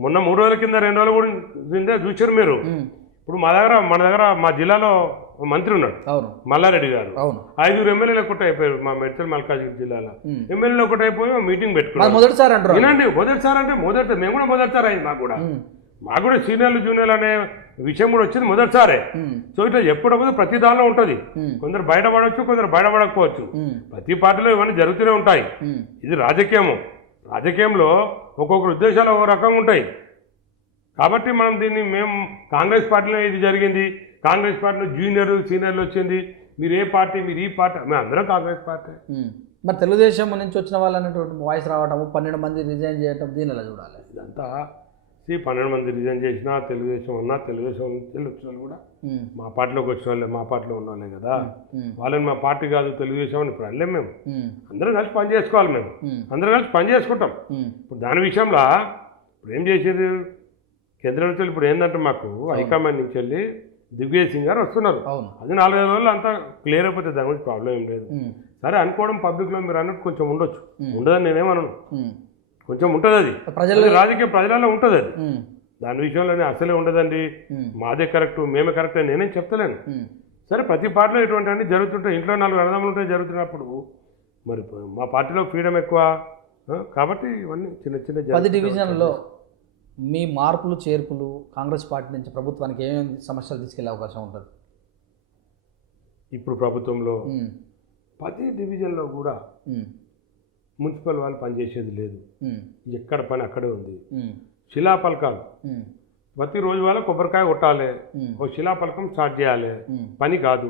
మొన్న 3 రోజుల కింద, 2 రోజుల కింద చూసారు మీరు. ఇప్పుడు మన దగ్గర మా జిల్లాలో మంత్రి ఉన్నాడు మల్లారెడ్డి గారు. 5 ఎమ్మెల్యేలు ఒకటి అయిపోయారు మా మెడ్చల్ మల్కాజ్గిరి జిల్లాలో. ఎమ్మెల్యేలు ఒకటి అయిపోయి మీటింగ్ పెట్టుకున్నాం. మొదటిసారి వినండి, మొదటిసారి అంటే మేము కూడా మొదటిసారి అయింది. మాకు కూడా సీనియర్లు జూనియర్లు అనే విషయం కూడా వచ్చింది మొదటిసారే. సో ఇట్లా ఎప్పుడప్పుడు ప్రతి దానిలో ఉంటుంది. కొందరు బయటపడవచ్చు, కొందరు బయటపడకపోవచ్చు. ప్రతి పార్టీలో ఇవన్నీ జరుగుతూనే ఉంటాయి. ఇది రాజకీయంలో ఒక్కొక్కరు ఉద్దేశాలు ఒక రకంగా ఉంటాయి. కాబట్టి మనం దీన్ని మేము కాంగ్రెస్ పార్టీలో ఇది జరిగింది, కాంగ్రెస్ పార్టీలో జూనియర్ సీనియర్లు వచ్చింది, మీరు ఏ పార్టీ, మీరు ఈ పార్టీ, మేము అందరం కాంగ్రెస్ పార్టీ. మరి తెలుగుదేశం నుంచి వచ్చిన వాళ్ళు అనేటువంటి వాయిస్ రావటము, 12 మంది రిజైన్ చేయటం, దీని ఎలా చూడాలి? ఇదంతా 12 మంది రిజైన్ చేసినా, తెలుగుదేశం ఉన్నా, తెలుగుదేశం నుంచి వచ్చిన వాళ్ళు కూడా మా పార్టీలోకి వచ్చిన వాళ్ళే, మా పార్టీలో ఉన్న వాళ్ళే కదా. వాళ్ళని మా పార్టీ కాదు తెలుగుదేశం అని ఇప్పుడు అనలేము. మేము అందరం కలిసి పని చేసుకోవాలి. మేము అందరం కలిసి పని చేసుకుంటాం. ఇప్పుడు దాని విషయంలో ఇప్పుడు ఏం చేసేది, కేంద్రం నుంచి ఇప్పుడు ఏంటంటే మాకు హైకమాండ్ నుంచి వెళ్ళి దిగ్విజయ్ సింగ్ గారు వస్తున్నారు. అది 4-5 రోజులు అంతా క్లియర్ అయిపోతే దాని గురించి ప్రాబ్లం ఏం లేదు. సరే అనుకోవడం పబ్లిక్లో మీరు అన్నట్టు కొంచెం ఉండొచ్చు, ఉండదని నేనేమన్నాను, కొంచెం ఉంటుంది. అది రాజకీయ ప్రజలలో ఉంటుంది. అది దాని విషయంలోనే అసలే ఉండదండి, మాదే కరెక్ట్, మేమే కరెక్ట్ అని నేనేం చెప్తలేను. సరే, ప్రతి పార్టీలో ఇటువంటి అన్నీ జరుగుతుంటాయి. ఇంట్లో 4 అన్నదమ్ములు ఉంటే జరుగుతున్నప్పుడు మరి మా పార్టీలో ఫ్రీడమ్ ఎక్కువ కాబట్టి ఇవన్నీ చిన్న చిన్న 10 డివిజన్లో మీ మార్పులు చేర్పులు కాంగ్రెస్ పార్టీ నుంచి ప్రభుత్వానికి ఏమేమి సమస్యలు తీసుకెళ్లే అవకాశం ఉంటుంది? ఇప్పుడు ప్రభుత్వంలో 10 డివిజన్లో కూడా మున్సిపల్ వాళ్ళు పనిచేసేది లేదు. ఎక్కడ పని అక్కడే ఉంది. శిలాపలకాలు ప్రతిరోజు వాళ్ళ కొబ్బరికాయ కొట్టాలి, ఒక శిలాపలకం స్టార్ట్ చేయాలి, పని కాదు.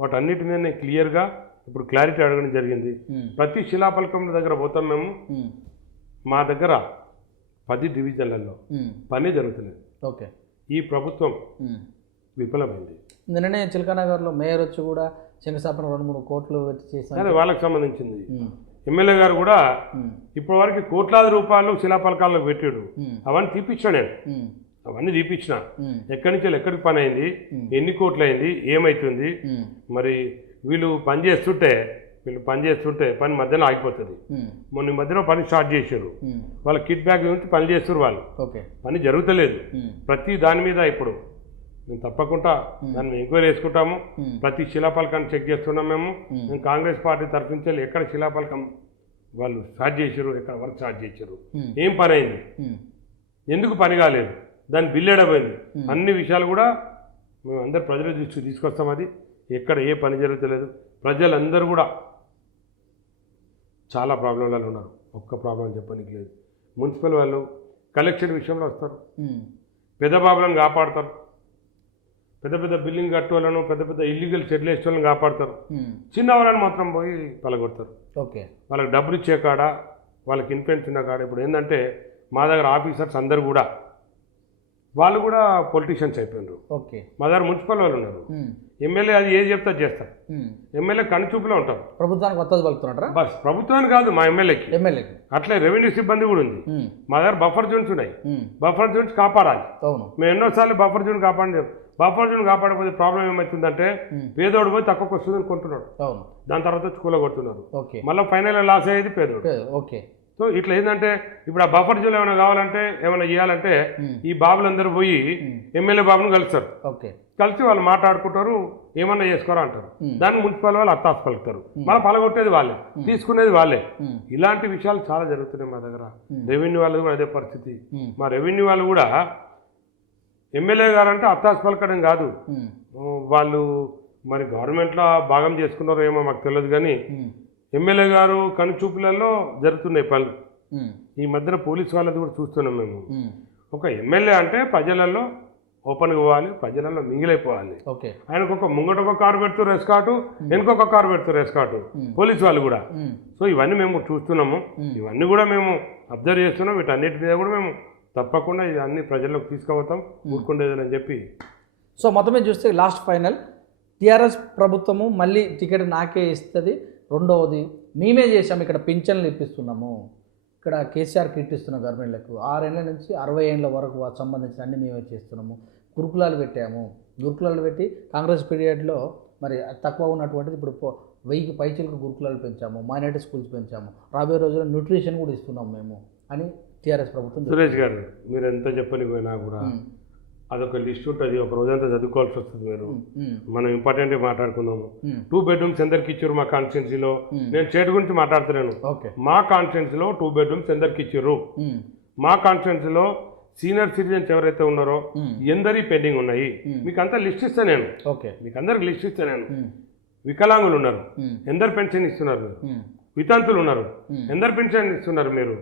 వాటన్నిటి మీద క్లియర్గా ఇప్పుడు క్లారిటీ అడగడం జరిగింది. ప్రతి శిలాపలకం దగ్గర పోతాం మేము. మా దగ్గర 10 డివిజన్లలో పని జరుగుతలేదు. ఓకే, ఈ ప్రభుత్వం విఫలమైంది. నిన్ననే చిలకానగర్లో మేయర్ వచ్చి కూడా శంకుస్థాపన 2-3 కోట్లు చేశారు, వాళ్ళకి సంబంధించింది. ఎమ్మెల్యే గారు కూడా ఇప్పటి వరకు కోట్లాది రూపాయలు శిలాపలకాల్లో పెట్టాడు. అవన్నీ తీపిచ్చిన నేను, అవన్నీ తీపిచ్చిన. ఎక్కడి నుంచి ఎక్కడికి పని అయింది, ఎన్ని కోట్లు అయింది, ఏమవుతుంది. మరి వీళ్ళు పని చేస్తుంటే పని మధ్యలో ఆగిపోతుంది. మొన్న మధ్యలో పని స్టార్ట్ చేశారు. వాళ్ళ కిట్ బ్యాగ్ నుంచి పని చేస్తారు వాళ్ళు. పని జరుగుతలేదు. ప్రతి దాని మీద ఇప్పుడు మేము తప్పకుండా దాన్ని ఎంక్వైరీ చేసుకుంటాము. ప్రతి శిలాపలకాన్ని చెక్ చేస్తున్నాం మేము కాంగ్రెస్ పార్టీ తరఫు నుంచి. ఎక్కడ శిలాపలకం వాళ్ళు స్టార్ట్ చేశారు, ఎక్కడ వర్క్ స్టార్ట్ చేశారు, ఏం పని అయింది, ఎందుకు పని కాలేదు, దాని బిల్లు ఎడబోయింది, అన్ని విషయాలు కూడా మేము అందరు ప్రజల దృష్టికి తీసుకొస్తాం. అది ఎక్కడ ఏ పని జరుగుతలేదు. ప్రజలందరూ కూడా చాలా ప్రాబ్లంలలో ఉన్నారు. ఒక్క ప్రాబ్లం చెప్పడానికి లేదు. మున్సిపల్ వాళ్ళు కలెక్షన్ విషయంలో వస్తారు, పెద్ద బాబులను కాపాడతారు, పెద్ద పెద్ద బిల్డింగ్ కట్టేవాళ్ళను, పెద్ద పెద్ద ఇల్లీగల్ సెటిల్ వేసే వాళ్ళని కాపాడతారు. చిన్న వాళ్ళని మాత్రం పోయి పలగొడతారు. ఓకే, వాళ్ళకి డబ్బులు ఇచ్చే కాడ, వాళ్ళకి ఇన్ఫ్లుయెన్స్ ఉన్న కాడ. ఇప్పుడు ఏంటంటే మా దగ్గర ఆఫీసర్స్ అందరు కూడా వాళ్ళు కూడా పొలిటీషియన్స్ అయిపోయినారు. ఓకే, మా దగ్గర మున్సిపల్ వాళ్ళు ఉన్నారు. ఎమ్మెల్యే అది ఏది చెప్తా చేస్తారు. ఎమ్మెల్యే కనుచూపులో ఉంటారు. ప్రభుత్వానికి కొత్తది పలుకుతున్నారా? బస్ ప్రభుత్వానికి కాదు, మా ఎమ్మెల్యేకి అట్లే రెవెన్యూ సిబ్బంది కూడా ఉంది. మా దగ్గర బఫర్ జోన్స్ ఉన్నాయి. బఫర్ జోన్స్ కాపాడాలి. అవును, మేము ఎన్నోసార్లు బఫర్ జోన్ కాపాడి, బఫర్ జోన్ కాపాడకపోతే ప్రాబ్లం ఏమవుతుందంటే పేదోడు పోయి తక్కువకి వస్తుంది అనుకుంటున్నాడు. అవును, దాని తర్వాత కూల కొడుతున్నారు. ఓకే, మళ్ళీ ఫైనల్ లాస్ అయ్యేది పేదోడు. ఓకే. సో ఇట్లా ఏంటంటే ఇప్పుడు ఆ బఫర్ జోన్ ఏమైనా కావాలంటే, ఏమైనా చేయాలంటే ఈ బాబులందరూ పోయి ఎమ్మెల్యే బాబును కలుస్తారు. ఓకే, కలిసి వాళ్ళు మాట్లాడుకుంటారు, ఏమన్నా చేసుకోరా అంటారు. దాన్ని మున్సిపల్ వాళ్ళు అత్తాసు పలుకుతారు. మళ్ళీ పలగొట్టేది వాళ్ళే, తీసుకునేది వాళ్ళే. ఇలాంటి విషయాలు చాలా జరుగుతున్నాయి మా దగ్గర. రెవెన్యూ వాళ్ళు కూడా అదే పరిస్థితి. మా రెవెన్యూ వాళ్ళు కూడా ఎమ్మెల్యే గారు అంటే అత్తాసు పలకడం కాదు, వాళ్ళు మరి గవర్నమెంట్లో భాగం చేసుకున్నారో ఏమో మాకు తెలియదు, కానీ ఎమ్మెల్యే గారు కనుచూపులలో జరుగుతున్నాయి పనులు. ఈ మధ్యన పోలీసు వాళ్ళది కూడా చూస్తున్నాం మేము. ఒక ఎమ్మెల్యే అంటే ప్రజలలో ఓపెన్గా పోవాలి, ప్రజలలో మింగిలైపోవాలి. ఆయనకు ఒక ముంగట ఒక కారు పెడుతూ రెస్కాటు, వెనుకొక కారు పెడుతూ రెస్కాటు, పోలీసు వాళ్ళు కూడా. సో ఇవన్నీ మేము చూస్తున్నాము, ఇవన్నీ కూడా మేము అబ్జర్వ్ చేస్తున్నాం. వీటన్నిటి మీద కూడా మేము తప్పకుండా ఇవన్నీ ప్రజల్లోకి తీసుకుపోతాం, ఊరుకుండేదని చెప్పి. సో మొత్తమే చూస్తే లాస్ట్ ఫైనల్ టీఆర్ఎస్ ప్రభుత్వము మళ్ళీ టికెట్ నాకే ఇస్తుంది. రెండవది మేమే చేసాము, ఇక్కడ పింఛన్లు ఇప్పిస్తున్నాము, ఇక్కడ కేసీఆర్కి ఇప్పిస్తున్నాం గవర్నమెంట్లకు. 6 ఏళ్ళ నుంచి 60 ఏళ్ళ వరకు సంబంధించిన అన్ని మేమే చేస్తున్నాము. గురుకులాలు పెట్టాము. గురుకులాలు పెట్టి కాంగ్రెస్ పీరియడ్లో మరి తక్కువ ఉన్నటువంటిది ఇప్పుడు 1000కి పైచలకు గురుకులాలు పెంచాము, మైనారిటీ స్కూల్స్ పెంచాము, రాబోయే రోజుల్లో న్యూట్రిషన్ కూడా ఇస్తున్నాం మేము అని టీఆర్ఎస్ ప్రభుత్వం. సురేష్ గారు మీరు ఎంత చెప్పని పోయినా కూడా అదొక లిస్ట్ ఉంటుంది, ఒక రోజంతా చదువుకోవాల్సి వస్తుంది. మీరు మనం ఇంపార్టెంట్గా మాట్లాడుకుందాము. 2 bedrooms ఎందరికి ఇచ్చారు మా కాన్స్టిట్యున్సీలో? నేను స్టేట్ గురించి మాట్లాడుతున్నాను. మా కాన్స్టిట్యున్సీలో 2 bedrooms ఎందరికి ఇచ్చారు? మా కాన్స్టిట్యున్సీలో సీనియర్ సిటిజన్స్ ఎవరైతే ఉన్నారో ఎందరి పెండింగ్ ఉన్నాయి? మీకు అంతా లిస్ట్ ఇస్తా నేను, మీకు అందరికి లిస్ట్ ఇస్తా నేను. వికలాంగులు ఉన్నారు, ఎందరు పెన్షన్ ఇస్తున్నారు మీరు? వితంతులు ఉన్నారు, ఎందరు పెన్షన్ ఇస్తున్నారు మీరు?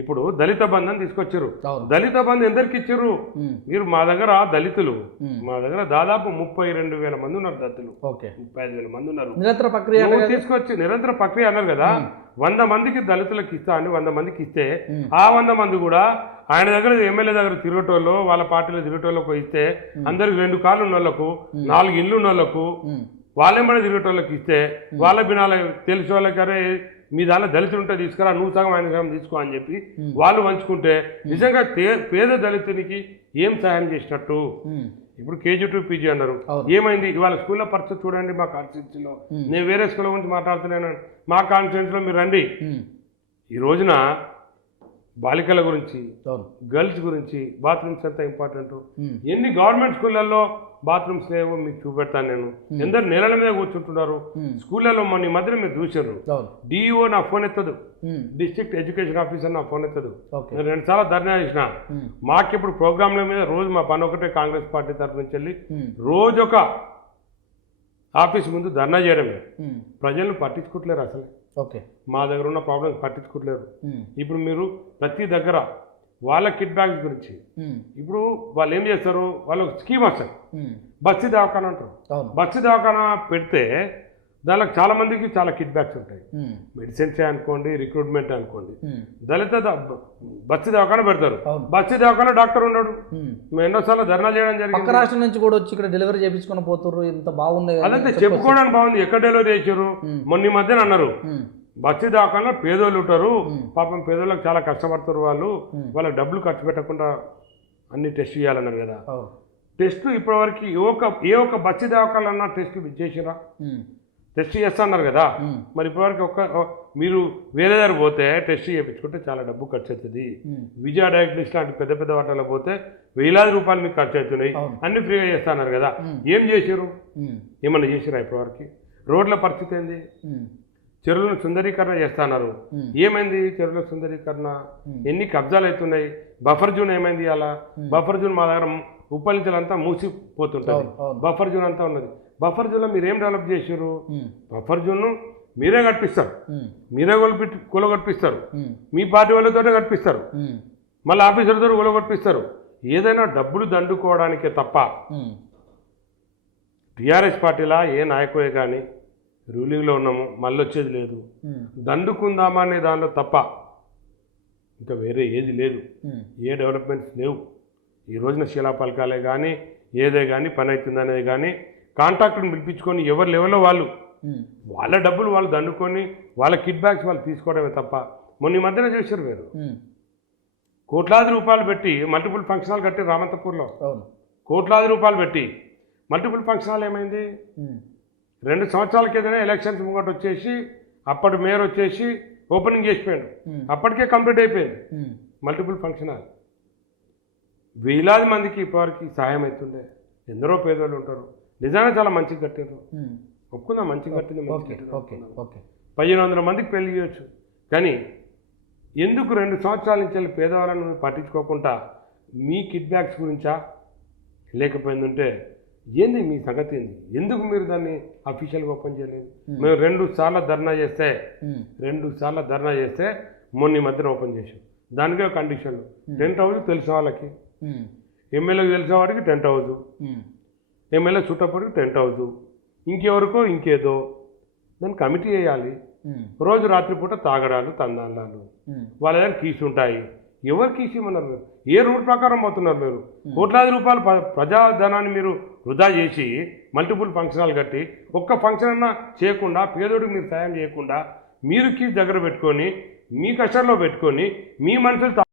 ఇప్పుడు దళిత బంధు తీసుకొచ్చారు. దళిత బంధు ఎందరికి ఇచ్చారు మీరు? మా దగ్గర దళితులు, మా దగ్గర దాదాపు 32,000 మంది ఉన్నారు. దళితులు 35,000 మంది ఉన్నారు. నిరంతర ప్రక్రియ తీసుకొచ్చి నిరంతర ప్రక్రియ అన్నారు కదా. 100 మందికి దళితులకు ఇస్తా అని 100 మందికి ఇస్తే ఆ 100 మంది కూడా ఆయన దగ్గర ఎమ్మెల్యే దగ్గర తిరగటోళ్ళు, వాళ్ళ పార్టీలో తిరగటోళ్ళకు ఇస్తే అందరికి 2 కార్లు ఉన్న వాళ్ళకు, 4 ఇళ్ళు ఉన్న వాళ్ళకు, వాళ్ళేమన్నా తిరిగేటోళ్ళకి ఇస్తే వాళ్ళ బినాల తెలిసిన వాళ్ళకరే మీ దానిలో దళితులు ఉంటే తీసుకురా, నువ్వు సగం ఆయన సగం తీసుకో అని చెప్పి వాళ్ళు పంచుకుంటే నిజంగా పేద దళితునికి ఏం సహాయం చేసినట్టు? ఇప్పుడు KG to PG అన్నారు, ఏమైంది? ఇవాళ స్కూల్లో పరిస్థితి చూడండి. మా కాన్స్టిట్యూన్సీలో, నేను వేరే స్కూల్ గురించి మాట్లాడుతున్నాను, మా కాన్స్టిట్యూన్సీలో మీరు రండి. ఈ రోజున బాలికల గురించి, గర్ల్స్ గురించి బాత్రూమ్స్ ఎంత ఇంపార్టెంట్. ఎన్ని గవర్నమెంట్ స్కూళ్ళల్లో బాత్రూమ్స్ లేవు మీకు చూపెడతాను నేను. ఎందరు నేలల మీద కూర్చుంటున్నారు స్కూళ్ళలో. మొన్న మధ్యన మీరు చూసారు, DEO నా ఫోన్ ఎత్తదు, డిస్ట్రిక్ట్ ఎడ్యుకేషన్ ఆఫీసర్ నా ఫోన్ ఎత్తదు. నేను 2 సార్లు ధర్నా చేసిన. మాకిప్పుడు ప్రోగ్రాంల మీద రోజు మా పని ఒకటే, కాంగ్రెస్ పార్టీ తరఫు నుంచి వెళ్ళి రోజు ఒక ఆఫీస్ ముందు ధర్నా చేయడమే. ప్రజలను పట్టించుకోవట్లేరు అసలు. మా దగ్గర ఉన్న ప్రాబ్లమ్స్ పట్టించుకోవట్లేరు. ఇప్పుడు మీరు ప్రతి దగ్గర వాళ్ళ కిట్ బ్యాగ్స్ గురించి ఇప్పుడు వాళ్ళు ఏం చేస్తారు, వాళ్ళు స్కీమ్ వస్తారు, బస్సు దవాఖానా అంటారు. బస్సు దవాఖానా పెడితే దానిలో చాలా మందికి చాలా కిట్ బ్యాగ్స్ ఉంటాయి. మెడిసిన్స్ అనుకోండి, రిక్రూట్మెంట్ అనుకోండి. దళిత బస్సు దవాఖానా పెడతారు, బస్సు దవాఖానా డాక్టర్ ఉన్నాడు. మేము ఎన్నోసార్లు ధర్నా చేయడం జరిగింది. పక్క రాష్ట్రం నుంచి కూడా వచ్చి ఇక్కడ డెలివరీ చేయించుకొని పోతారు. ఇంత బాగుంది, అదంతా చెప్పుకోవడానికి బాగుంది. ఎక్కడ డెలివరీ చేశారు? మొన్న మధ్యన అన్నారు బస్సు దవాఖానా పేదోళ్ళు ఉంటారు, పాపం పేదోళ్ళకి చాలా కష్టపడతారు, వాళ్ళకి డబ్బులు ఖర్చు పెట్టకుండా అన్ని టెస్ట్ చేయాలన్నారు కదా. టెస్ట్ ఇప్పటివరకు ఏ ఒక్క బస్సు దవాఖానా టెస్ట్ చేసిరా? టెస్ట్ చేస్తా అన్నారు కదా. మరి ఇప్పటివరకు మీరు వేరే దగ్గర పోతే టెస్ట్ చేయించుకుంటే చాలా డబ్బు ఖర్చు అవుతుంది. విజయ డయాగ్నోస్టిక్స్ లాంటి పెద్ద పెద్ద వాటిలో పోతే వేలాది రూపాయలు మీకు ఖర్చు అవుతున్నాయి. అన్ని ఫ్రీగా చేస్తా అన్నారు కదా. ఏం చేశారు? ఏమన్నా చేసిరా ఇప్పటివరకు? రోడ్ల పరిస్థితి ఏంది? చెరువులను సుందరీకరణ చేస్తున్నారు, ఏమైంది చెరువుల సుందరీకరణ? ఎన్ని కబ్జాలు అవుతున్నాయి? బఫర్ జోన్ ఏమైంది? అలా బఫర్ జోన్ మా దగ్గర ఉపలించలంతా మూసిపోతుంటుంది. బఫర్ జోన్ అంతా ఉన్నది. బఫర్ జోన్లో మీరు ఏం డెవలప్ చేశారు? బఫర్ జోన్ను మీరే కట్టిస్తారు, మీరే కూలగొట్టిస్తారు, మీ పార్టీ వాళ్ళతో కట్టిస్తారు, మళ్ళీ ఆఫీసర్తో కూలగొట్టిస్తారు. ఏదైనా డబ్బులు దండుకోవడానికే తప్ప టీఆర్ఎస్ పార్టీలా ఏ నాయకుడే కానీ రూలింగ్లో ఉన్నాము మళ్ళీ వచ్చేది లేదు, దండుకుందామా అనే దానిలో తప్ప ఇంకా వేరే ఏది లేదు, ఏ డెవలప్మెంట్స్ లేవు. ఈ రోజున శిలాపలకాలే కానీ ఏదే కానీ పని అవుతుందనేది కానీ కాంట్రాక్టర్ని పిలిపించుకొని ఎవరి లెవెల్లో వాళ్ళు వాళ్ళ డబ్బులు వాళ్ళు దండుకొని వాళ్ళ కిడ్ బ్యాగ్స్ వాళ్ళు తీసుకోవడమే తప్ప మొన్న ఈ మధ్యన చేశారు మీరు కోట్లాది రూపాయలు పెట్టి మల్టిపుల్ ఫంక్షన్ హాల్ కట్టి రామంతపూర్లో కోట్లాది రూపాయలు పెట్టి మల్టిపుల్ ఫంక్షన్ హాల్ ఏమైంది? 2 సంవత్సరాల కిందనే ఎలక్షన్స్ ముంగట వచ్చేసి అప్పటి మేయర్ వచ్చేసి ఓపెనింగ్ చేసిపోయాడు, అప్పటికే కంప్లీట్ అయిపోయింది మల్టిపుల్ ఫంక్షన్ హాల్. వేలాది మందికి ఇప్పటివరకు సహాయం అవుతుండే. ఎందరో పేదవాళ్ళు ఉంటారు, నిజంగా చాలా మంచిగా కట్టారు, ఒప్పుకుందాం మంచిగా కట్టింది, 1500 మందికి పెళ్లి చేయొచ్చు. కానీ ఎందుకు 2 సంవత్సరాల నుంచి వెళ్ళి పేదవాళ్ళను పట్టించుకోకుండా మీ కిడ్ బ్యాగ్స్ గురించా లేకపోయిందంటే ఏంది మీ సంగతి ఏంది? ఎందుకు మీరు దాన్ని అఫీషియల్గా ఓపెన్ చేయలేదు? మేము 2 సార్లు ధర్నా చేస్తే మొన్న మధ్యన ఓపెన్ చేసాం. దానికే కండిషన్లు, టెంట్ హౌస్ తెలిసిన వాళ్ళకి, ఎమ్మెల్యేకి తెలిసిన వాడికి టెంట్ హౌస్, ఎమ్మెల్యే చుట్టప్పటికి టెంట్ హౌస్, ఇంకెవరికో ఇంకేదో దాన్ని కమిటీ వేయాలి. రోజు రాత్రిపూట తాగడాలు తందాలు, వాళ్ళ దగ్గర కీస్ ఉంటాయి. ఎవరు కీస్ ఇవ్వమన్నారు? మీరు ఏ రూట్ ప్రకారం పోతున్నారు? మీరు కోట్లాది రూపాయలు ప్రజాధనాన్ని మీరు వృధా చేసి మల్టిపుల్ ఫంక్షన్ హాల్ కట్టి ఒక్క ఫంక్షన్ అన్నా చేయకుండా పేదోడికి మీరు సాయం చేయకుండా మీరు కీస్ దగ్గర పెట్టుకొని మీ కష్టంలో పెట్టుకొని మీ మనుషులు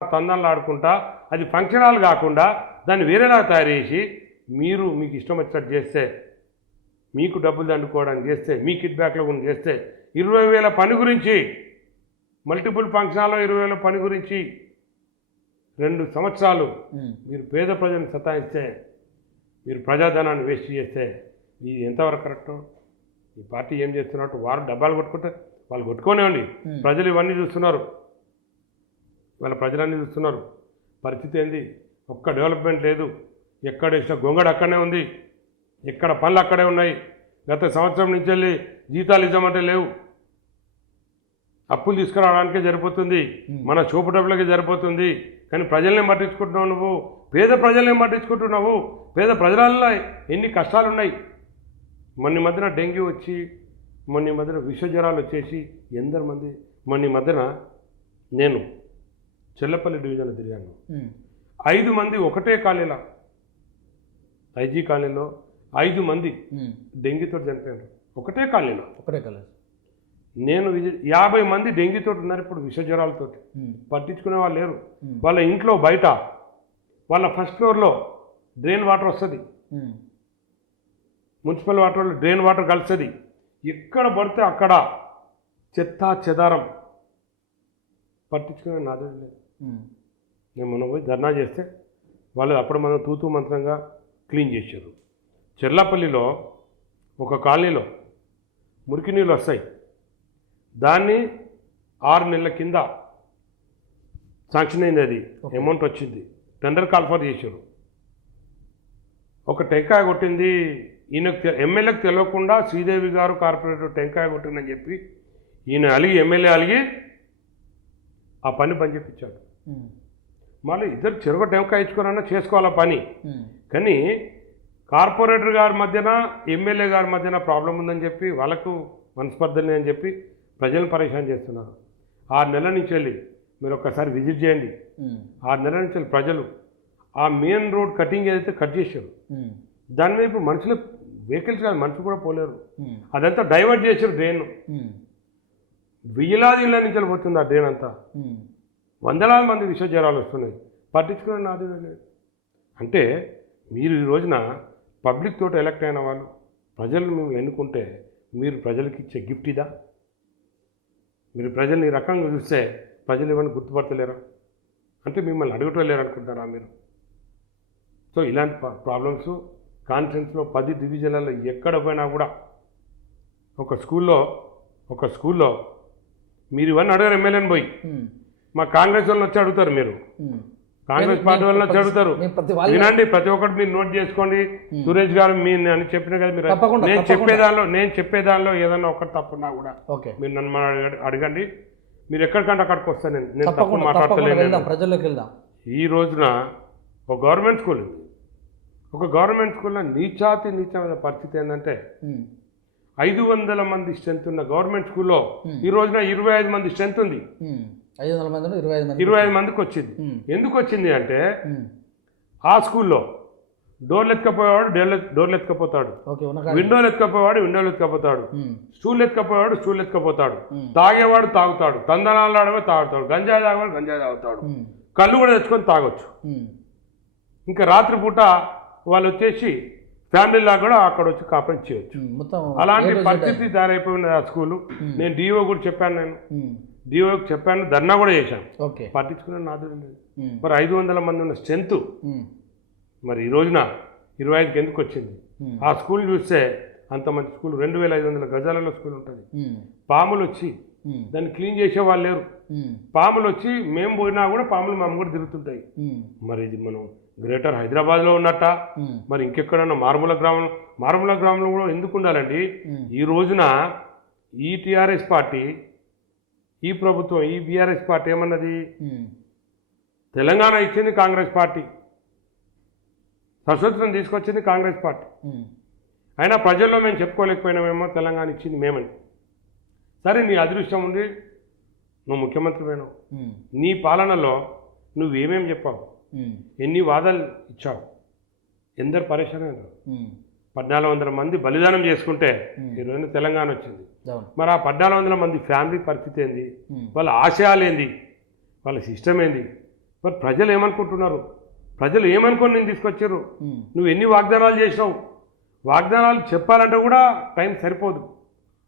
తందాలు ఆడుకుంటా అది ఫంక్షన్ హాల్ కాకుండా దాన్ని వేరేలా తయారు చేసి మీకు ఇష్టం వచ్చినట్టు చేస్తే, మీకు డబ్బులు దండుకోవడానికి చేస్తే, మీ కిడ్ బ్యాక్లో కూడా చేస్తే 20,000 పని గురించి మల్టిపుల్ ఫంక్షన్ హాల్లో 20,000 పని గురించి 2 సంవత్సరాలు మీరు పేద ప్రజలను సతాయిస్తే, మీరు ప్రజాధనాన్ని వేస్ట్ చేస్తే ఇది ఎంతవరకు కరెక్టు? ఈ పార్టీ ఏం చేస్తున్నట్టు వారు డబ్బాలు కొట్టుకుంటే వాళ్ళు కొట్టుకోనివ్వండి, ప్రజలు ఇవన్నీ చూస్తున్నారు, వాళ్ళ ప్రజలన్నీ చూస్తున్నారు. పరిస్థితి ఏంది? ఒక్క డెవలప్మెంట్ లేదు, ఎక్కడ ఇచ్చిన గొంగడు అక్కడనే ఉంది, ఎక్కడ పనులు అక్కడే ఉన్నాయి. గత సంవత్సరం నుంచి వెళ్ళి జీతాలు ఇద్దామంటే లేవు, అప్పులు తీసుకురావడానికే సరిపోతుంది, మన చూపు డబ్బులకే సరిపోతుంది. కానీ ప్రజల్ని పట్టించుకుంటున్నావు నువ్వు, పేద ప్రజల్ని పట్టించుకుంటున్నావు. పేద ప్రజలలో ఎన్ని కష్టాలు ఉన్నాయి. మొన్న మధ్యన డెంగ్యూ వచ్చి, మొన్న మధ్యన విషజ్వరాలు వచ్చేసి ఎందరు మంది. మొన్న మధ్యన నేను చెల్లపల్లి డివిజన్లో తిరిగాను, 5 మంది ఒకటే కాలనీలో, ఐజీ కాలనీలో 5 మంది డెంగ్యూతో చనిపోయారు ఒకటే కాలనీలో. నేను 50 మంది డెంగ్యూతో ఉన్నారు ఇప్పుడు విషజ్వరాలతో. పట్టించుకునే వాళ్ళు లేరు. వాళ్ళ ఇంట్లో బయట వాళ్ళ ఫస్ట్ ఫ్లోర్లో డ్రైన్ వాటర్ వస్తుంది, మున్సిపల్ వాటర్లో డ్రైన్ వాటర్ కలుస్తుంది. ఎక్కడ పడితే అక్కడ చెత్త చెదారం, పట్టించుకునే నాదే లేదు. నేను మొన్న పోయి ధర్నా చేస్తే వాళ్ళు అప్పుడు మనం తూతూ మంత్రంగా క్లీన్ చేశారు. చెర్లపల్లిలో ఒక కాలనీలో మురికి నీళ్ళు వస్తాయి, దాన్ని 6 నెలల కింద శాంక్షన్ అయింది, అది అమౌంట్ వచ్చింది, టెండర్ కాల్ఫర్ చేశారు. ఒక టెంకాయ కొట్టింది ఈయనకు ఎమ్మెల్యేకి తెలియకుండా, శ్రీదేవి గారు కార్పొరేటర్ టెంకాయ కొట్టిందని చెప్పి ఈయన అలిగి ఎమ్మెల్యే అలిగి ఆ పని బంద్ చేయించాడు. మళ్ళీ ఇద్దరు చెరువు టెంకాయ ఇచ్చుకోరన్నా చేసుకోవాలా పని. కానీ కార్పొరేటర్ గారి మధ్యన ఎమ్మెల్యే గారి మధ్యన ప్రాబ్లం ఉందని చెప్పి వాళ్ళకు మనస్పర్ధలు అని చెప్పి ప్రజలను పరేషాన్ చేస్తున్నారు. 6 నెలల నుంచి వెళ్ళి మీరు ఒక్కసారి విజిట్ చేయండి. 6 నెలల నుంచి వెళ్ళి ప్రజలు ఆ మెయిన్ రోడ్ కటింగ్ ఏదైతే కట్ చేశారు దాని మీద ఇప్పుడు మనుషులు వెహికల్స్ కాదు, మనుషులు కూడా పోలేరు. అదంతా డైవర్ట్ చేశారు డ్రైన్. వేలాది ఇళ్ళ నుంచి వెళ్ళిపోతుంది ఆ డ్రైన్ అంతా. వందలాది మంది విషజ్వరాలు వస్తున్నాయి, పట్టించుకునే నాదే లేదు. అంటే మీరు ఈ రోజున పబ్లిక్ తోటి ఎలక్ట్ అయిన వాళ్ళు, ప్రజలు మిమ్మల్ని ఎన్నుకుంటే మీరు ప్రజలకి ఇచ్చే గిఫ్ట్ ఇదా? మీరు ప్రజల్ని ఈ రకంగా చూస్తే ప్రజలు ఏమైనా గుర్తుపడతలేరా? అంటే మిమ్మల్ని అడగటం లేరు అనుకుంటారా మీరు? సో ఇలాంటి ప్రాబ్లమ్స్ కాన్ఫరెన్స్లో 10 డివిజన్లలో ఎక్కడ పోయినా కూడా ఒక స్కూల్లో మీరు ఇవన్నీ అడగారు. ఎమ్మెల్యేని పోయి మా కాంగ్రెస్ వాళ్ళని వచ్చి అడుగుతారు, మీరు కాంగ్రెస్ పార్టీ వాళ్ళని వచ్చి అడుగుతారు. వినండి, ప్రతి ఒక్కటి మీరు నోట్ చేసుకోండి. సురేష్ గారు అని చెప్పిన కదా మీరు, నేను చెప్పేదానిలో ఏదన్నా ఒకటి తప్పున్నా కూడా మీరు నన్ను అడగండి. మీరు ఎక్కడికంటే అక్కడికి వస్తాను. నేను తప్పు మాట్లాడతలేను. ఈ రోజున ఒక గవర్నమెంట్ స్కూల్ ఉంది. ఒక గవర్నమెంట్ స్కూల్లో నీచమైన పరిస్థితి ఏంటంటే 500 మంది స్ట్రెంత్ ఉన్న గవర్నమెంట్ స్కూల్లో ఈ రోజున 25 మంది స్ట్రెంత్ ఉంది. 500 మంది 25 మందికి వచ్చింది. ఎందుకు వచ్చింది అంటే ఆ స్కూల్లో డోర్లు ఎత్తుకపోయేవాడు డోర్లు ఎత్తుకపోతాడు, విండోలు ఎత్తుకపోయేవాడు విండోలు ఎత్తుకపోతాడు, స్టూల్ ఎత్తుకపోయేవాడు స్టూల్ ఎత్తుకపోతాడు, తాగేవాడు తాగుతాడు, తందనాలు ఆడేవాడు తాగుతాడు, గంజాయి తాగేవాడు గంజాయి తాగుతాడు, కళ్ళు కూడా తెచ్చుకొని తాగొచ్చు. ఇంకా రాత్రిపూట వాళ్ళు వచ్చేసి ఫ్యామిలీ లాగా కూడా అక్కడ వచ్చి కాపరేట్ చేయొచ్చు. అలాంటి పరిస్థితి తయారైపోయింది ఆ స్కూలు. నేను డిఓ కూడా చెప్పాను, డిఓకి చెప్పాను, ధర్నా కూడా చేశాను. పట్టించుకున్నాను నాది లేదు. మరి 500 మంది ఉన్న స్ట్రెంత్ మరి ఈ రోజున 25కి ఎందుకు వచ్చింది? ఆ స్కూల్ చూస్తే అంత మంచి స్కూల్ 2500 గజాలలో స్కూల్ ఉంటుంది. పాములు వచ్చి దాన్ని క్లీన్ చేసే వాళ్ళు లేరు. పాములు వచ్చి మేము పోయినా కూడా పాములు మేము కూడా తిరుగుతుంటాయి. మరి ఇది మనం గ్రేటర్ హైదరాబాద్లో ఉన్నట్ట, మరి ఇంకెక్కడన్నా మారుమూల గ్రామంలో కూడా ఎందుకు ఉండాలండి? ఈ రోజున ఈ టీఆర్ఎస్ పార్టీ, ఈ ప్రభుత్వం, ఈ బీఆర్ఎస్ పార్టీ ఏమన్నది? తెలంగాణ ఇచ్చింది కాంగ్రెస్ పార్టీ, స్వతంత్రం తీసుకొచ్చింది కాంగ్రెస్ పార్టీ. అయినా ప్రజల్లో మేము చెప్పుకోలేకపోయినామేమో తెలంగాణ ఇచ్చింది మేమని. సరే, నీ అదృష్టం ఉంది, నువ్వు ముఖ్యమంత్రి పోయినావు, నీ పాలనలో నువ్వేమేమి చెప్పావు, ఎన్ని వాదాలు ఇచ్చావు, ఎందరు పరేషాన్ అయినారు. 1400 మంది బలిదానం చేసుకుంటే ఈరోజు తెలంగాణ వచ్చింది. మరి ఆ 1400 మంది ఫ్యామిలీ పరిస్థితి ఏంది, వాళ్ళ ఆశయాలు ఏంది, వాళ్ళ సిస్టమ్ ఏంది? మరి ప్రజలు ఏమనుకుంటున్నారు? ప్రజలు ఏమనుకొని నేను తీసుకొచ్చారు? నువ్వు ఎన్ని వాగ్దానాలు చేసినావు? వాగ్దానాలు చెప్పాలంటే కూడా టైం సరిపోదు.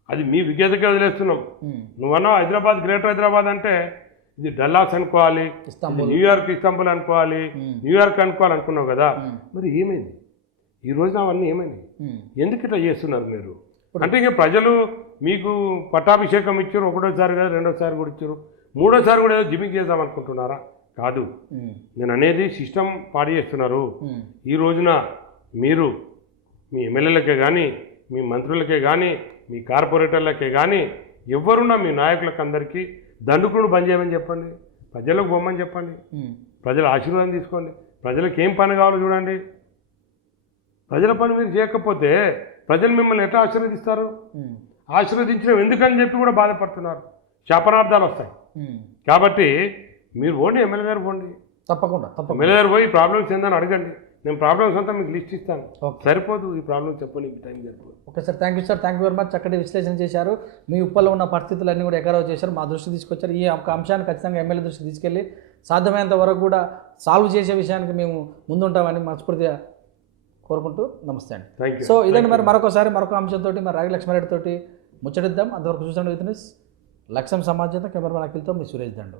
అది మీ విజ్ఞతకే వదిలేస్తున్నాం. నువ్వన్నావు హైదరాబాద్, గ్రేటర్ హైదరాబాద్ అంటే ఇది డల్లాస్ అనుకోవాలి, న్యూయార్క్ ఇస్తాంబుల్ అనుకోవాలి, న్యూయార్క్ అనుకున్నావు కదా. మరి ఏమైంది ఈ రోజున? అవన్నీ ఏమైంది? ఎందుకు ఇట్లా చేస్తున్నారు మీరు? అంటే ఇక ప్రజలు మీకు పట్టాభిషేకం ఇచ్చారు, ఒకటోసారి కాదు, రెండోసారి కూడా ఇచ్చారు, మూడోసారి కూడా ఏదో జిమిక్ చేద్దాం అనుకుంటున్నారా? కాదు, నేను అనేది సిస్టమ్ పాడు చేస్తున్నారు. ఈ రోజున మీరు మీ ఎమ్మెల్యేలకే కానీ, మీ మంత్రులకే కానీ, మీ కార్పొరేటర్లకే కానీ, ఎవరున్నా మీ నాయకులకు అందరికీ దండుకుడు బంద్ చేయమని చెప్పండి, ప్రజలకు బొమ్మని చెప్పండి, ప్రజల ఆశీర్వాదం తీసుకోండి, ప్రజలకు ఏం పని కావాలో చూడండి. ప్రజల పని మీరు చేయకపోతే ప్రజలు మిమ్మల్ని ఎట్లా ఆశీర్వదిస్తారు? ఆశీర్వదించడం ఎందుకని చెప్పి కూడా బాధపడుతున్నారు, శాపనార్థాలు వస్తాయి. కాబట్టి మీరు పోండి, ఎమ్మెల్యే గారు పోండి, తప్పకుండా ఎమ్మెల్యే గారు పోయి ప్రాబ్లమ్స్ ఏందని అడగండి. నేను ప్రాబ్లమ్స్ అంతా మీకు లిస్ట్ ఇస్తాను. సరిపోదు, ఈ ప్రాబ్లమ్స్ చెప్పండి, టైం సరిపోదు. Okay sir, thank you sir, thank you very much. చక్కటి విశ్లేషణ చేశారు. మీ ఉప్పల్లో ఉన్న పరిస్థితులన్నీ కూడా ఎకరవ చేశారు, మా దృష్టి తీసుకొచ్చారు. ఈ ఒక అంశాన్ని ఖచ్చితంగా ఎమ్మెల్యే దృష్టికి తీసుకెళ్ళి సాధ్యమైనంత వరకు కూడా సాల్వ్ చేసే విషయానికి మేము ముందుంటామని మనస్ఫూర్తిగా కోరుకుంటూ నమస్తే అండి. Thank you. సో ఇదండి, మరి మరొకసారి మరొక అంశంతో మరి రాగి లక్ష్మారెడ్డి తోటి ముచ్చటిద్దాం. అంతవరకు చూసండి విత్ న్యూస్. లక్ష్యం సమాజంతో కెమెరామెన్ అఖిల్తో మీ సురేష్ దండు.